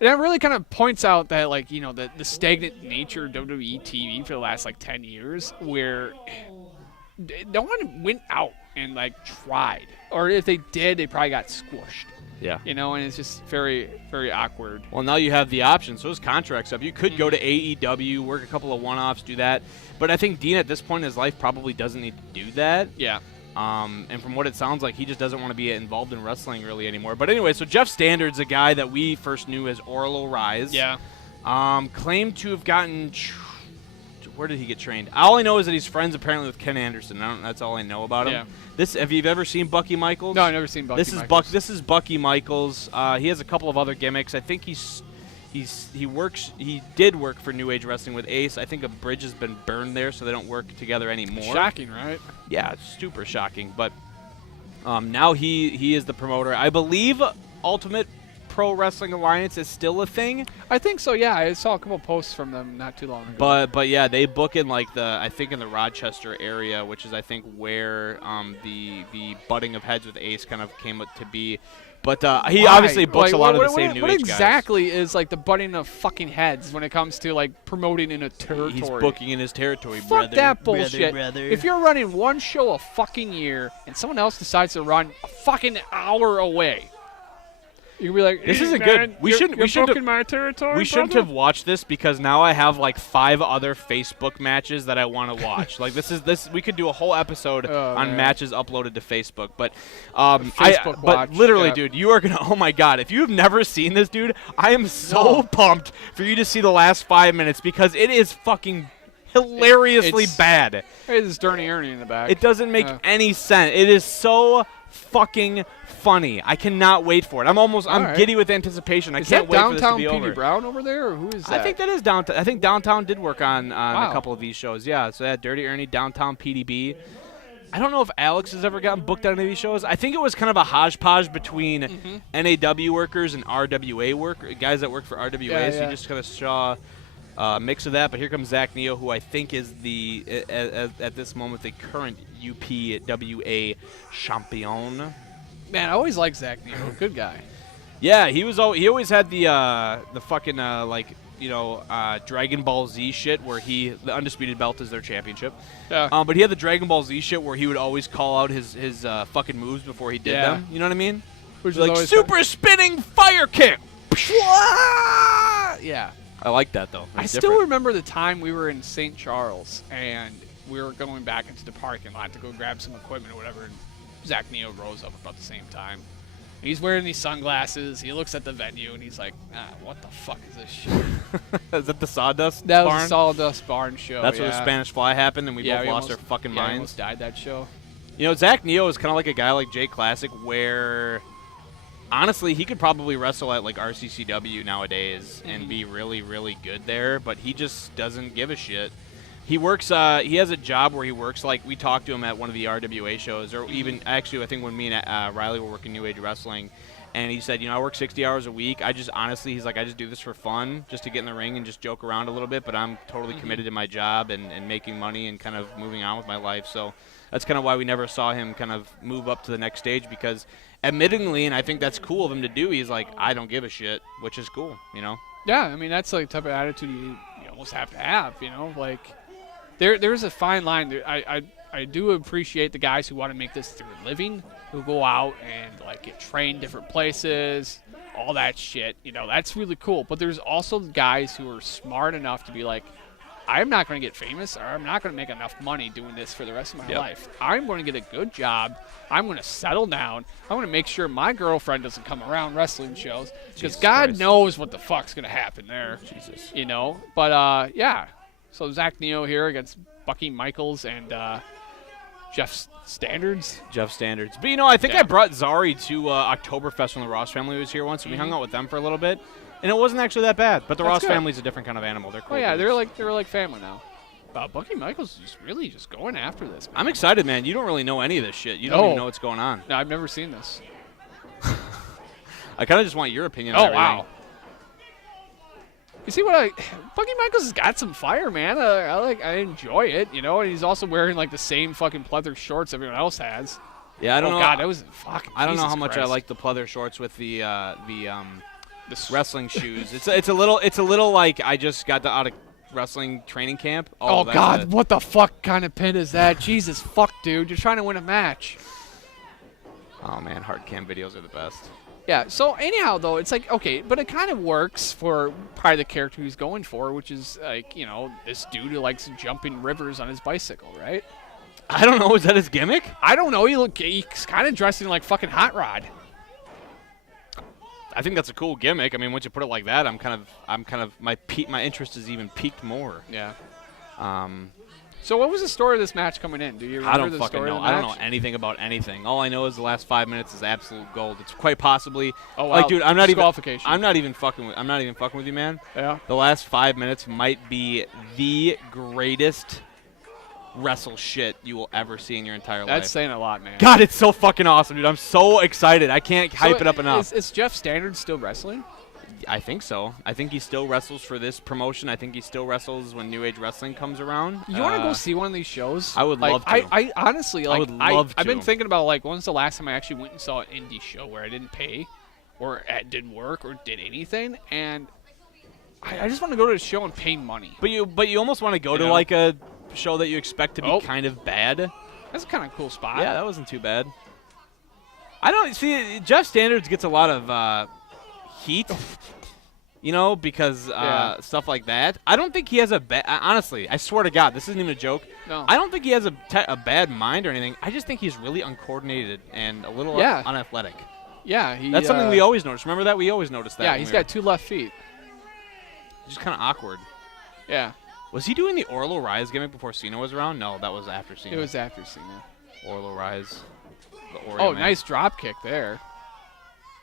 And that really kind of points out that, like, the stagnant nature of WWE TV for the last, 10 years, where no one went out and, tried. Or if they did, they probably got squished. Yeah. And it's just very, very awkward. Well, now you have the option. So his contract's up. You could go to AEW, work a couple of one-offs, do that. But I think Dean, at this point in his life, probably doesn't need to do that. Yeah. And from what it sounds like, he just doesn't want to be involved in wrestling really anymore. But anyway, so Jeff Standard's a guy that we first knew as Orlo Rise. Yeah. Claimed to have gotten... Where did he get trained? All I know is that he's friends apparently with Ken Anderson. That's all I know about him. Yeah. Have you ever seen Bucky Michaels? No, I've never seen Bucky Michaels. This is Bucky Michaels. He has a couple of other gimmicks. I think he did work for New Age Wrestling with Ace. I think a bridge has been burned there, so they don't work together anymore. Shocking, right? Yeah, it's super shocking. But now he is the promoter. I believe Ultimate Pro Wrestling Alliance is still a thing. I think so. Yeah, I saw a couple posts from them not too long ago. But yeah, they book in in the Rochester area, which is I think where the butting of heads with Ace kind of came to be. But he obviously books a lot of the same New Age guys. What exactly is the butting of fucking heads when it comes to promoting in a territory? He's booking in his territory, Fuck brother. that bullshit. Brother. If you're running one show a fucking year and someone else decides to run a fucking hour away, you'll be like, this isn't man, good. We shouldn't my territory. We shouldn't have watched this because now I have 5 other Facebook matches that I want to watch. We could do a whole episode on matches uploaded to Facebook. But but literally, dude, you are gonna. Oh my God! If you've never seen this, dude, I am so pumped for you to see the last 5 minutes because it is fucking hilariously bad. Hey, this is Dirty Ernie in the back. It doesn't make any sense. It is so fucking funny. I cannot wait for it. I'm giddy with anticipation. I can't wait for this to be over. Downtown P.D. Brown over there, or who is that? I think that is Downtown. I think Downtown did work on a couple of these shows. Yeah, so that Dirty Ernie, Downtown PDB. I don't know if Alex has ever gotten booked on any of these shows. I think it was kind of a hodgepodge between NAW workers and RWA guys that work for RWA. So you just kind of saw mix of that. But here comes Zakk Neo, who I think is at this moment the current UPWA champion. Man, I always liked Zakk Neo. Good guy. Yeah, he always had the fucking Dragon Ball Z shit where the undisputed belt is their championship. Yeah. But he had the Dragon Ball Z shit where he would always call out his fucking moves before he did them. You know what I mean? Which like super spinning fire kick. Yeah. I like that though. I still remember the time we were in St. Charles and we were going back into the parking lot to go grab some equipment or whatever. And Zakk Neo rose up about the same time. He's wearing these sunglasses. He looks at the venue and he's like, what the fuck is this shit? Is that the Sawdust That barn? was the Sawdust Barn show. That's where the Spanish Fly happened and we both lost our fucking We minds. almost died that show. You know, Zakk Neo is kind of like a guy like Jay Classic where, honestly, he could probably wrestle at like RCCW nowadays and be really, really good there, but he just doesn't give a shit. He works, he has a job where he works, like, we talked to him at one of the RWA shows, or even, actually, I think when me and Riley were working New Age Wrestling, and he said, I work 60 hours a week. I just, honestly, he's like, I just do this for fun, just to get in the ring and just joke around a little bit, but I'm totally committed to my job and making money and kind of moving on with my life. So that's kind of why we never saw him kind of move up to the next stage, because admittingly, and I think that's cool of him to do, he's like, I don't give a shit, which is cool, Yeah, I mean, that's like the type of attitude you almost have to have, like... There's a fine line. I do appreciate the guys who want to make this their living, who go out and like get trained different places, all that shit. That's really cool. But there's also guys who are smart enough to be like, I'm not going to get famous, or I'm not going to make enough money doing this for the rest of my life. I'm going to get a good job. I'm going to settle down. I'm going to make sure my girlfriend doesn't come around wrestling shows, because God Christ. knows what the fuck's going to happen there. Jesus. But yeah. So Zakk Neo here against Bucky Michaels and Jeff Standards. Jeff Standards. But, I think I brought Zari to Oktoberfest when the Ross family was here once, and we hung out with them for a little bit. And it wasn't actually that bad. But the Ross family's a different kind of animal. They're cool. Oh, yeah, dudes. they're like family now. Bucky Michaels is really just going after this, man. I'm excited, man. You don't really know any of this shit. You don't even know what's going on. No, I've never seen this. I kind of just want your opinion on everything. Wow. You see Bucky Michaels has got some fire, man. I enjoy it, and he's also wearing like the same fucking pleather shorts everyone else has. Yeah, I don't know. Oh God, that was fucking. I don't know how Jesus much Christ. I like the pleather shorts with the wrestling shoes. It's a little like I just got out of wrestling training camp. Oh God, what the fuck kind of pin is that? Jesus fuck, dude, you're trying to win a match. Oh man, hard cam videos are the best. Yeah, so anyhow, though, it's like, okay, but it kind of works for probably the character he's going for, which is, like, this dude who likes jumping rivers on his bicycle, right? I don't know. Is that his gimmick? I don't know. He's kind of dressing like fucking Hot Rod. I think that's a cool gimmick. I mean, once you put it like that, my interest is even peaked more. Yeah. So what was the story of this match coming in? Do you remember I don't the fucking story know. of the I match? don't know anything about anything. All I know is the last 5 minutes is absolute gold. It's quite possibly. Oh, wow. Like, dude, I'm not even fucking with you, man. Yeah. The last 5 minutes might be the greatest wrestle shit you will ever see in your entire life. That's saying a lot, man. God, it's so fucking awesome, dude. I'm so excited. I can't hype it up enough. Is Jeff Standards still wrestling? I think so. I think he still wrestles for this promotion. I think he still wrestles when New Age Wrestling comes around. You want to go see one of these shows? I would love to. I honestly, like, I would love to. I've been thinking about, like, when's the last time I actually went and saw an indie show where I didn't pay or it didn't work or did anything, and I just want to go to a show and pay money. But you almost want to go to, like, a show that you expect to be kind of bad. That's a kind of cool spot. Yeah, that wasn't too bad. I don't see Jeff Standards gets a lot of heat, because stuff like that. I don't think he has a bad. Honestly, I swear to God, this isn't even a joke. No. I don't think he has a bad mind or anything. I just think he's really uncoordinated and a little unathletic. Yeah, that's something we always notice. Remember that? We always noticed that. Yeah, he's got 2 left feet. Just kind of awkward. Yeah. Was he doing the Orlo Rise gimmick before Cena was around? No, that was after Cena. It was after Cena. Orlo Rise. Oh, nice drop kick there.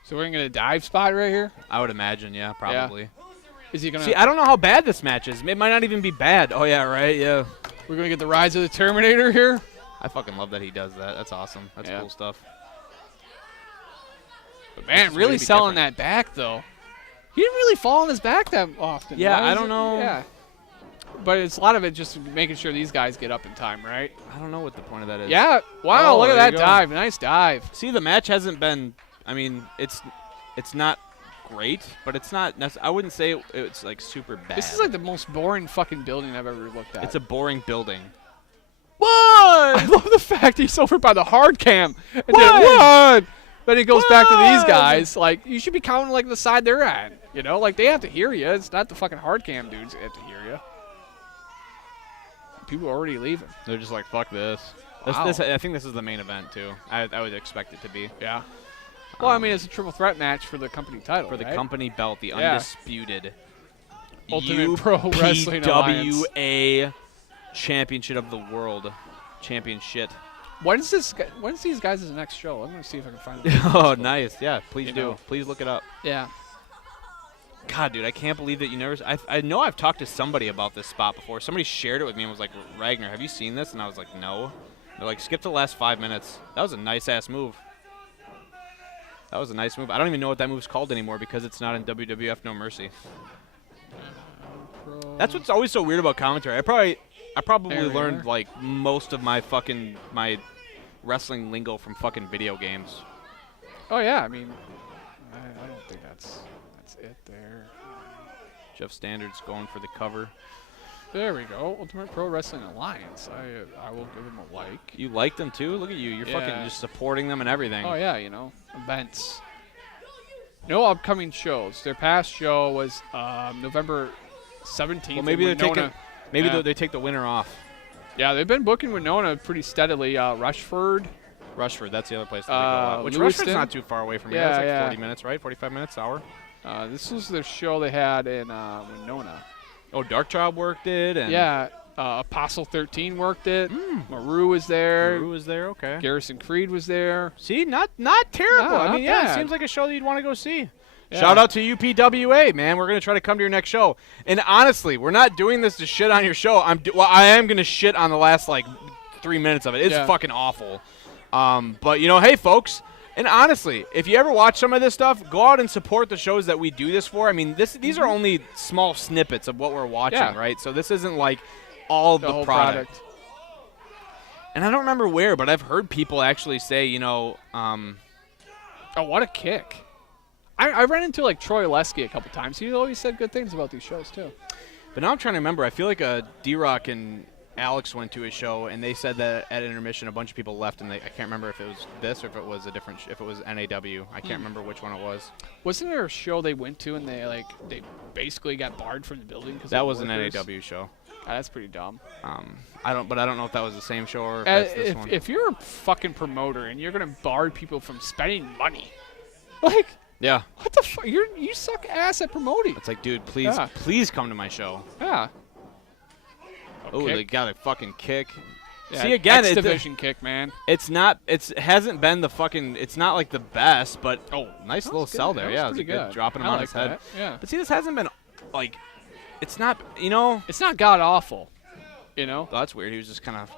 So we're going to get a dive spot right here? I would imagine, yeah, probably. Yeah. Is he going to... See, I don't know how bad this match is. It might not even be bad. Oh, yeah, right, yeah. We're going to get the Rise of the Terminator here? I fucking love that he does that. That's awesome. That's cool stuff. But, man, really selling that back, though. He didn't really fall on his back that often. Yeah, I don't know. Yeah. But it's a lot of it just making sure these guys get up in time, right? I don't know what the point of that is. Yeah. Wow, Oh, look at there you that go. dive. Nice dive. See, the match hasn't been. I mean, it's not great, but it's not. I wouldn't say it's like super bad. This is like the most boring fucking building I've ever looked at. It's a boring building. One! I love the fact he's over by the hard cam. And then one! Then he goes back to these guys. Like, you should be counting like the side they're at. You know, like they have to hear you. It's not the fucking hard cam dudes that have to hear you. People are already leaving. They're just like, fuck this. Wow. I think this is the main event too. I would expect it to be. Yeah. Well, I mean, it's a triple threat match for the company title. For the right? company belt, the Yeah. undisputed Ultimate Pro Wrestling Alliance. UPWA Championship of the World. Championship. When's these guys' next show? I'm going to see if I can find it. Oh, nice. Yeah, please You do. know. Please look it up. Yeah. God, dude, I can't believe that you never. I know I've talked to somebody about this spot before. Somebody shared it with me and was like, Ragnar, have you seen this? And I was like, no. They're like, skip the last 5 minutes. That was a nice-ass move. That was a nice move. I don't even know what that move's called anymore because it's not in WWF No Mercy. That's what's always so weird about commentary. I probably There we learned are. like most of my wrestling lingo from fucking video games. Oh, yeah. I mean, I don't think that's it there. Jeff Standard's going for the cover. There we go. Ultimate Pro Wrestling Alliance. I will give them a like. You like them too? Look at you. You're fucking Yeah. just supporting them and everything. Oh, yeah, you know, events. No upcoming shows. Their past show was November 17th. Well, maybe in they're Winona. taking. Maybe Yeah. they take the winner off. Yeah, they've been booking Winona pretty steadily. Rushford. Rushford, that's the other place that they go a lot. Which Lewiston. Rushford's not too far away from Yeah, here. It's like yeah. 40 minutes, right? 45 minutes, hour. This was their show they had in Winona. Oh, Dark Child worked it. And Yeah, Apostle 13 worked it. Maru was there. Drew was there. Okay. Garrison Creed was there. See, not terrible. No, I not mean, yeah, it bad. seems like a show that you'd want to go see. Yeah. Shout out to UPWA, man. We're gonna try to come to your next show. And honestly, we're not doing this to shit on your show. I am gonna shit on the last like 3 minutes of it. It's Yeah. fucking awful. But you know, hey, folks. And honestly, if you ever watch some of this stuff, go out and support the shows that we do this for. I mean, these are only small snippets of what we're watching, Yeah. right? So this isn't like all of The the whole product. And I don't remember where, but I've heard people actually say, you know, Oh, what a kick. I ran into like Troy Lesky a couple times. He always said good things about these shows too. but now I'm trying to remember. I feel like D-Roc and Alex went to a show, and they said that at intermission a bunch of people left, and I can't remember if it was this or if it was a different, if it was NAW. I can't remember which one it was. Wasn't there a show they went to and they basically got barred from the building because That was an NAW show. That's pretty dumb. I don't know if that was the same show or if that's this one. If you're a fucking promoter and you're gonna bar people from spending money, like Yeah, what the fuck? You suck ass at promoting. it's like, dude, Yeah. please come to my show. Yeah. Oh, kick. they got a fucking kick. Yeah, See again, X Division kick, man. it's not. It hasn't been the fucking. It's not like the best, but nice That little was good. sell there. That was Yeah, it was a pretty good good. dropping him I on like his head. that. Yeah. But see, this hasn't been like. It's not. You know. It's not god awful, you know. Oh, that's weird. He was just kind of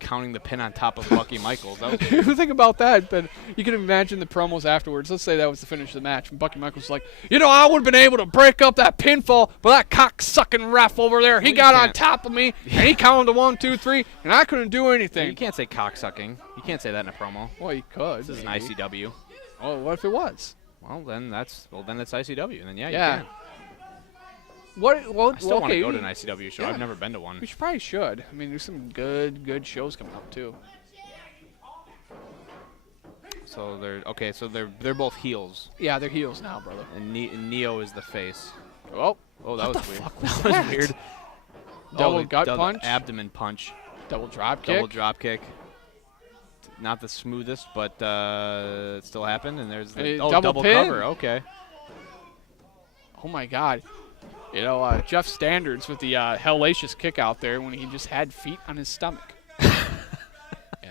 counting the pin on top of Bucky Michaels. That was weird. You think about that, but you can imagine the promos afterwards. Let's say that was the finish of the match, and Bucky Michaels was like, you know, I would have been able to break up that pinfall, but that cock-sucking ref over there, he Well, you got on can't. top of me, and he counted to 1, 2, 3, and I couldn't do anything. You can't say cocksucking. You can't say that in a promo. Well, you could. This is an maybe. ICW. Oh, what if it was? Well, then it's ICW. Then yeah, Yeah. you can. What? Well, I still want to okay, go to an ICW show. yeah. I've never been to one. We probably should. I mean, there's some good shows coming up too. So they're okay. So they're both heels, Yeah, they're heels now, brother. and Neo is the face. Oh, Oh, that What was the weird. fuck was that was that? weird. Double the gut punch? abdomen punch, double drop kick. double drop kick. Not the smoothest, but it still happened. And there's the Double pin. cover. Okay. Oh my God. You know, Jeff Standards with the hellacious kick out there when he just had feet on his stomach. You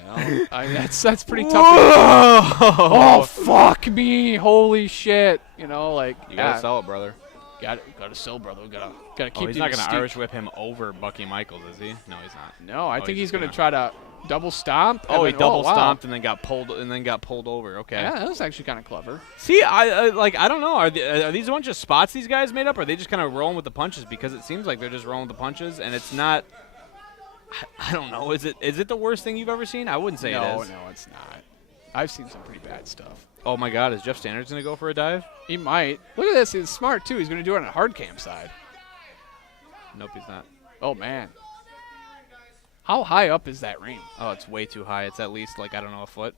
know, I mean, that's pretty tough. Oh fuck me! Holy shit! You know, like You gotta yeah. sell it, brother. Got to sell, brother. Got to keep. Oh, he's not going to Irish whip him over Bucky Michaels, is he? No, he's not. No, I think he's going to gonna try to double stomp. Oh, he double wow. stomped and then got pulled over. Okay. Yeah, that was actually kind of clever. See, I don't know. Are these a bunch of spots these guys made up, or are they just kind of rolling with the punches? Because it seems like they're just rolling with the punches, and it's not. I don't know. Is it the worst thing you've ever seen? I wouldn't say it is. No, it's not. I've seen some pretty bad stuff. Oh my God, is Jeff Standards gonna go for a dive? He might. Look at this. He's smart too. He's gonna do it on a hard cam side. Nope, he's not. Oh man. How high up is that ring? Oh, it's way too high. It's at least like, I don't know, a foot.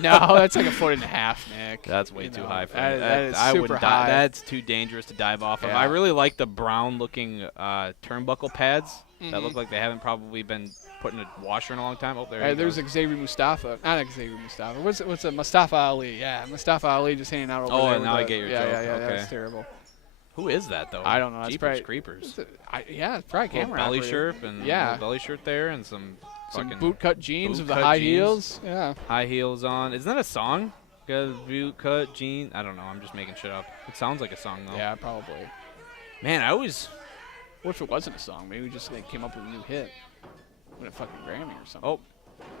No, that's like 1.5 feet, Nick. That's way too high for me. That is I super wouldn't high. That's too dangerous to dive off of. Yeah. I really like the brown-looking turnbuckle pads that look like they haven't probably been put in a washer in a long time. Oh, there Hey, he there's goes. Xavier Mustafa. Not Xavier Mustafa. What's it? Mustafa Ali. Yeah, Mustafa Ali just hanging out over there. Oh, now I get your joke. Yeah, Okay. That's terrible. Who is that, though? I don't know. That's Jeepers probably creepers. Yeah, it's probably Little camera belly operator. shirt and little belly shirt there and some fucking boot cut jeans with the boot-cut high jeans. heels. Yeah. high heels on. Isn't that a song? Got boot cut jeans. I don't know. I'm just making shit up. It sounds like a song though. Yeah, probably. Man, I always. What if it wasn't a song? Maybe we just came up with a new hit. Win a fucking Grammy or something. Oh,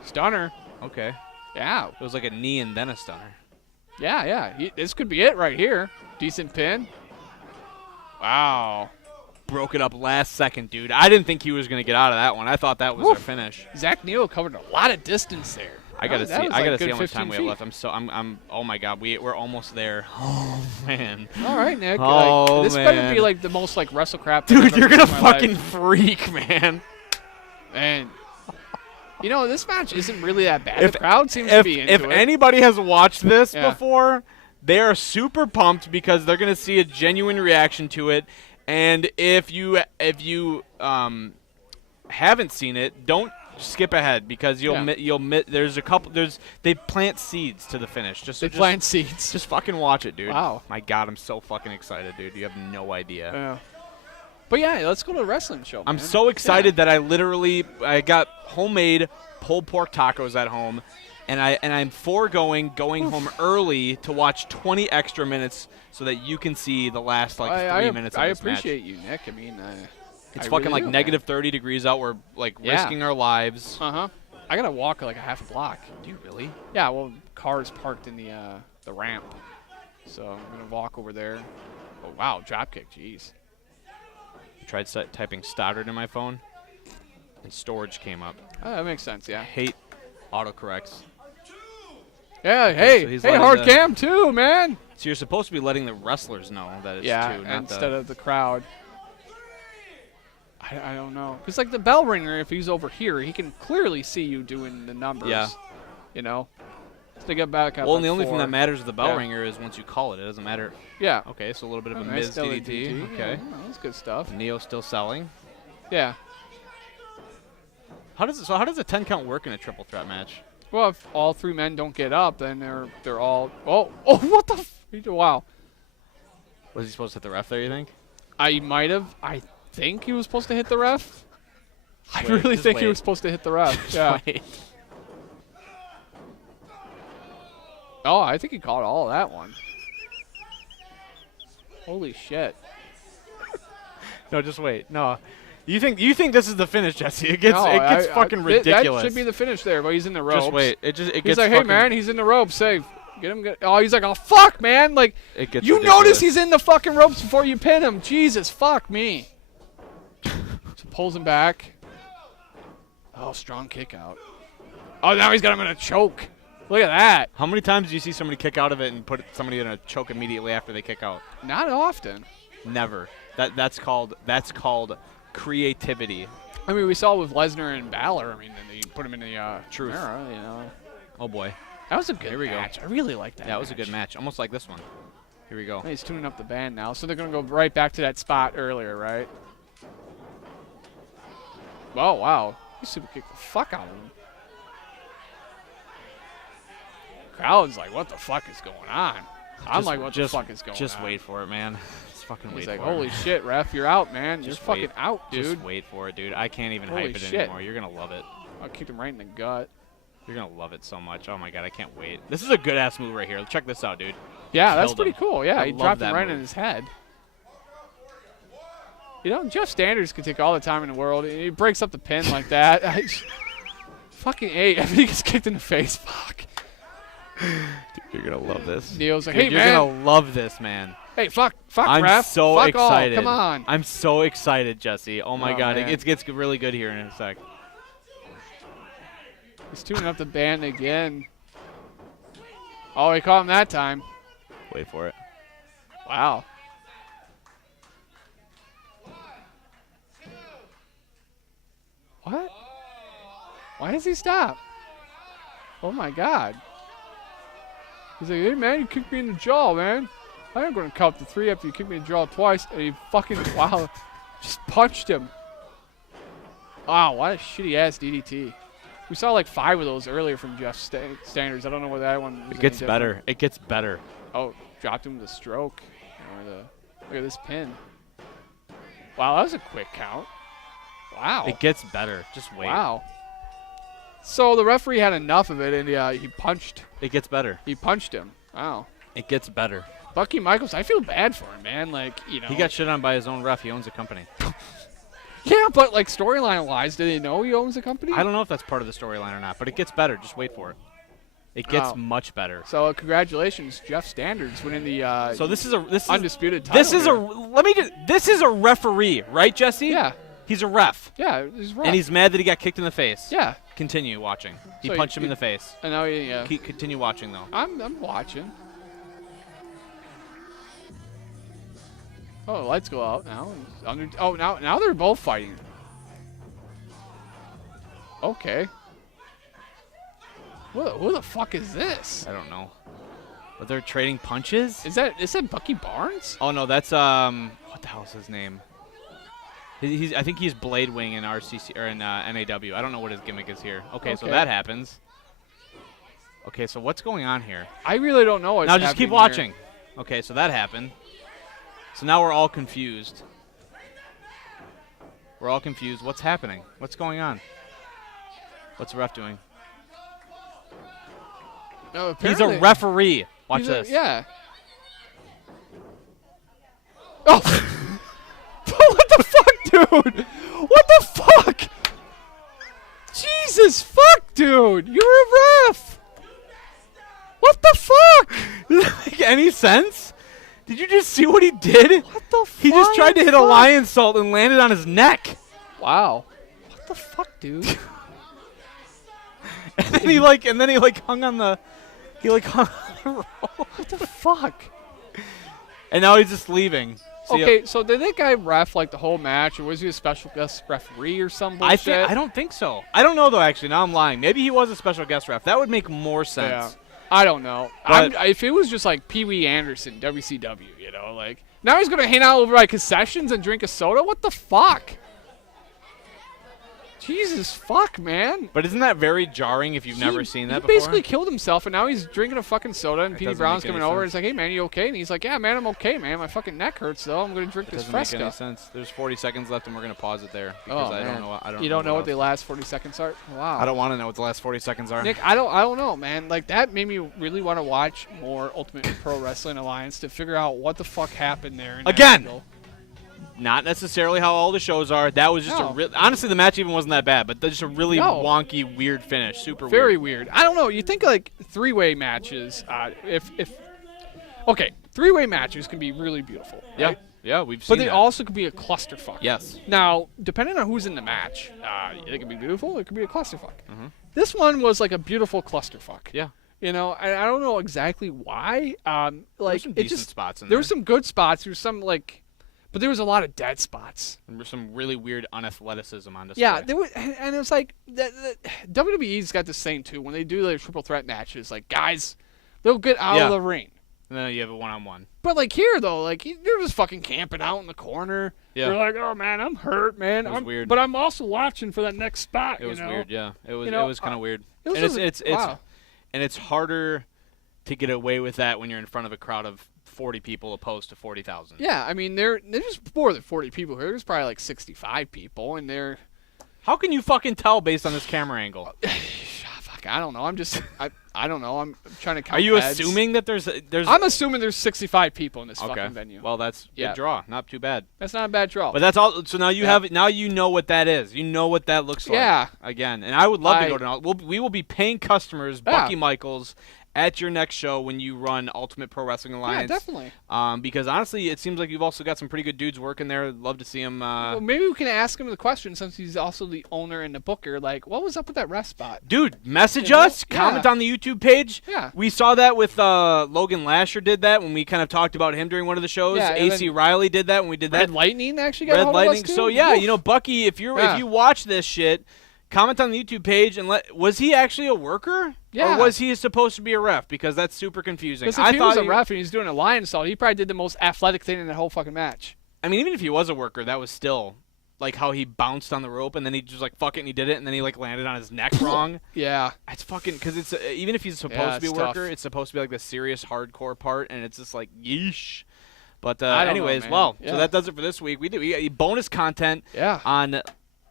Stunner. okay. Yeah. It was like a knee and then a stunner. Yeah. This could be it right here. Decent pin. Wow. Broke it up last second, dude. I didn't think he was gonna get out of that one. I thought that was our finish. Zakk Neal covered a lot of distance there. I gotta That see. was I like gotta see good how much 15 time we have feet. left. I'm. Oh my God, we're almost there. Oh man. All right, Nick. Oh, this better man. be like the most like wrestle crap. thing I've Dude, ever you're seen gonna in my fucking life. freak, man. And you know this match isn't really that bad. The crowd seems to be into If it. anybody has watched this Yeah. before, they are super pumped because they're gonna see a genuine reaction to it. And if you haven't seen it, don't skip ahead because you'll miss. They plant seeds to the finish. they plant seeds. Just fucking watch it, dude. Wow. My God, I'm so fucking excited, dude. You have no idea. Yeah. But yeah, let's go to the wrestling show. I'm man. so excited that I got homemade pulled pork tacos at home, and I'm foregoing going home early to watch 20 extra minutes so that you can see the last 3 minutes of I this match. appreciate you, Nick. I mean, It's I fucking really like do, negative 30 degrees out. We're like risking our lives. I gotta walk like a half a block. Do you really? Yeah, well, car's parked in the ramp, so I'm gonna walk over there. Oh wow, dropkick, jeez. I tried typing Stoddard in my phone, and storage came up. That makes sense, yeah. Hate autocorrects. Yeah, so hey, he's hey, letting hard the- cam too, man. So you're supposed to be letting the wrestlers know that it's Yeah, two, not instead of the crowd. I don't know, cause like the bell ringer, if he's over here, he can clearly see you doing the numbers. Yeah. You know. So they get back up. Well, on and the only thing 4. that matters with the bell Yeah. ringer is once you call it. It doesn't matter. Yeah. Okay, so a little bit of a Nice Miz Deli DDT. DDT. Okay. Yeah, that's good stuff. Neo still selling. Yeah. How does a 10 count work in a triple threat match? Well, if all 3 men don't get up, then they're all. Oh, what the? Wow. Was he supposed to hit the ref there, you think? I might have. I think he was supposed to hit the ref. I Wait, really just think he wait. was supposed to hit the ref. Yeah. Wait. Oh, I think he caught all of that one. Holy shit. No, just wait. No. You think this is the finish, Jesse? It gets fucking ridiculous. That should be the finish there, but he's in the ropes. Just wait. It He's gets like, hey fucking, man, he's in the ropes. Save. Get him. Oh, he's like, oh fuck, man. Like, It gets you ridiculous. notice he's in the fucking ropes before you pin him. Jesus, fuck me. So pulls him back. Oh, strong kick out. Oh, now he's got him in a choke. Look at that. How many times do you see somebody kick out of it and put somebody in a choke immediately after they kick out? Not often. Never. That's called creativity. I mean, we saw it with Lesnar and Balor. I mean, then they put him in the Truth. Chimera, you know. Oh boy. That was a good Here we go. match. I really like that. That was a good match. Almost like this one. Here we go. He's tuning up the band now, so they're gonna go right back to that spot earlier, right? Oh wow, he super kicked the fuck out of him. Crowd's like, what the fuck is going on? I'm like, what the fuck is going on? Just wait for it, man. Just fucking wait He's for like, it. holy shit, ref, you're out, man. Just You're fucking wait. out, dude. Just wait for it, dude. I can't even Holy hype it shit. anymore. You're gonna love it. I kicked him right in the gut. You're gonna love it so much. Oh my god, I can't wait. This is a good ass move right here. Check this out, dude. Yeah, that's Killed pretty him. cool. Yeah, I he love dropped him that right move. in his head. You know, Jeff Standards could take all the time in the world. He breaks up the pin like that. Fucking A. If he gets kicked in the face, fuck. Dude, you're going to love this. Neil's like, Dude, hey, you're man. You're going to love this, man. Hey, fuck, I'm ref. so fuck excited. All. Come on. I'm so excited, Jesse. Oh, my God. Man. It gets really good here in a sec. He's tuning up the band again. Oh, he caught him that time. Wait for it. Wow. What? Why does he stop? Oh, my God. He's like, hey, man, you kicked me in the jaw, man. I ain't going to count to 3 after you kicked me in the jaw twice. And he fucking, wow, just punched him. Wow, what a shitty-ass DDT. We saw like 5 of those earlier from Jeff Standards. I don't know where that one was. It gets better. It gets better. Oh, dropped him with a stroke. Look at this pin. Wow, that was a quick count. Wow. It gets better. Just wait. Wow. So the referee had enough of it, and he punched. It gets better. He punched him. Wow. It gets better. Bucky Michaels, I feel bad for him, man. Like, you know. He got shit on by his own ref. He owns a company. Yeah, but like storyline-wise, do they know he owns a company? I don't know if that's part of the storyline or not, but it gets better. Just wait for it. It gets much better. So congratulations, Jeff Standards winning the so this is undisputed title. This is a referee, right, Jesse? Yeah. He's a ref. Yeah, he's right. And he's mad that he got kicked in the face. Yeah. Continue watching. He So punched him in the face. And now he Continue watching though. I'm watching. Oh, the lights go out now. Now they're both fighting. Okay. Who the fuck is this? I don't know. But they're trading punches? Is that Bucky Barnes? Oh no, that's what the hell's his name? I think he's Blade Wing in RCC or in NAW. I don't know what his gimmick is here. Okay, so that happens. Okay, so what's going on here? I really don't know what's Now just keep happening watching. here. Okay, so that happened. So now we're all confused. We're all confused. What's happening? What's going on? What's the ref doing? No, He's a referee. Watch this. Yeah. Oh. What the fuck, dude? What the fuck? Jesus fuck, dude. You're a ref. What the fuck? Does that make any sense? Did you just see what he did? What the fuck? He just tried to hit a lion salt and landed on his neck. Wow. What the fuck, dude? And then he hung on the rope. What the fuck? And now he's just leaving. So Okay, so did that guy ref like the whole match, or was he a special guest referee or some bullshit? I don't think so. I don't know though. Actually, now I'm lying. Maybe he was a special guest ref. That would make more sense. Yeah. I don't know. But If it was just like Pee Wee Anderson, WCW, you know, like now he's gonna hang out over like concessions and drink a soda. What the fuck? Jesus fuck, man. But isn't that very jarring if you've never seen that he before? basically killed himself, and now he's drinking a fucking soda, and Petey doesn't Brown's make any coming over and sense. he's like, hey, man, you okay? And he's like, yeah, man, I'm okay, man. My fucking neck hurts, though. I'm going to drink It this doesn't make Fresca. any sense. There's 40 seconds left, and we're gonna pause it there because Oh, I man. don't know. I don't. You don't know what the else. last 40 seconds are? Wow. I don't want to know what the last 40 seconds are. Nick, I don't know, man. Like, that made me really want to watch more Ultimate Pro Wrestling Alliance to figure out what the fuck happened there. in that Again! angle. Not necessarily how all the shows are. That was just No. honestly, the match even wasn't that bad, but just a really No. wonky, weird finish. Super Very weird. weird. I don't know. You think like three-way matches? Okay, three-way matches can be really beautiful. Yeah, right? yeah, we've seen But they that. also could be a clusterfuck. Yes. Now, depending on who's in the match, it can be beautiful. It could be a clusterfuck. This one was like a beautiful clusterfuck. Yeah. You know, I don't know exactly why. Like some it decent just spots in there there. were some good spots. There was some like, but there was a lot of dead spots. There was some really weird unathleticism on display. Yeah, there was, and it was like WWE's got this thing too when they do their triple threat matches. Like guys, they'll get out Yeah. of the ring. And then you have a one-on-one. But like here though, like they're just fucking camping out in the corner. Yeah. They're like, oh man, I'm hurt, man. It was weird. But I'm also watching for that next spot. It was you know? weird, yeah. It was You know, it was kind of weird. it was And just- it's wow. and it's harder to get away with that when you're in front of a crowd of 40 people opposed to 40,000. Yeah, I mean they're just more than 40 people here. There's probably like 65 people, and they're How can you fucking tell based on this camera angle? fuck. Fuck, I don't know. I don't know. I'm trying to count Are you heads. assuming that there's? I'm assuming there's 65 people in this okay. fucking venue. Well, that's a good draw. Not too bad. That's not a bad draw. But that's all. So now you have. Now you know what that is. You know what that looks like. Yeah. Again, and I would love to go to. We will be paying customers, Bucky Michaels, at your next show when you run Ultimate Pro Wrestling Alliance. Yeah, definitely. Because honestly, it seems like you've also got some pretty good dudes working there. Love to see them. Well, maybe we can ask him the question since he's also the owner and the booker. Like, what was up with that rest spot? Dude, message us. Yeah. Comment on the YouTube page. Yeah. We saw that with Logan Lasher did that when we kind of talked about him during one of the shows. Yeah, AC Riley did that when we did Red that. Lightning actually got a Red hold of us, Lightning. too? So yeah, Oof. you know, Bucky, if you watch this shit, comment on the YouTube page and was he actually a worker? Yeah. Or was he supposed to be a ref? Because that's super confusing. Because if he was a ref and he's doing a lion salt, he probably did the most athletic thing in the whole fucking match. I mean, even if he was a worker, that was still like how he bounced on the rope and then he just like fuck it and he did it and then he like landed on his neck wrong. Yeah. It's fucking because it's even if he's supposed to be a worker, it's supposed to be like the serious hardcore part and it's just like yeesh. But anyways, know, so that does it for this week. We got bonus content on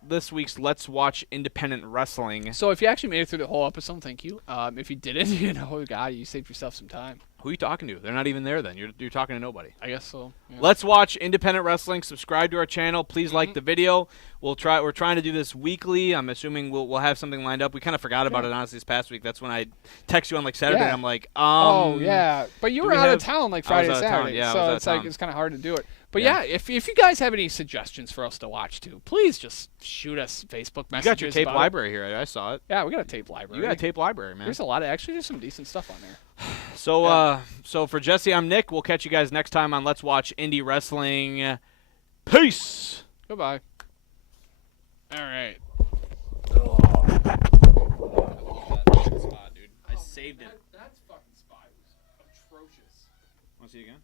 this week's Let's Watch Independent Wrestling. So if you actually made it through the whole episode, thank you. If you didn't, you know, God, you saved yourself some time. Who are you talking to? They're not even there then. You're talking to nobody. I guess so. Yeah. Let's Watch Independent Wrestling. Subscribe to our channel. Please like the video. We're trying to do this weekly. I'm assuming we'll have something lined up. We kind of forgot about it honestly this past week. That's when I text you on like Saturday. And I'm like, oh yeah, but you were out of town like Friday and Saturday, so it's like it's kind of hard to do it. But yeah, if you guys have any suggestions for us to watch too, please just shoot us Facebook messages. You got your tape library here. I saw it. Yeah, we got a tape library. You got a tape library, man. There's a lot of there's some decent stuff on there. So for Jesse, I'm Nick. We'll catch you guys next time on Let's Watch Indie Wrestling. Peace. Goodbye. All right. Spot, dude. I saved it. That's fucking spot. It was atrocious. Want to see it again?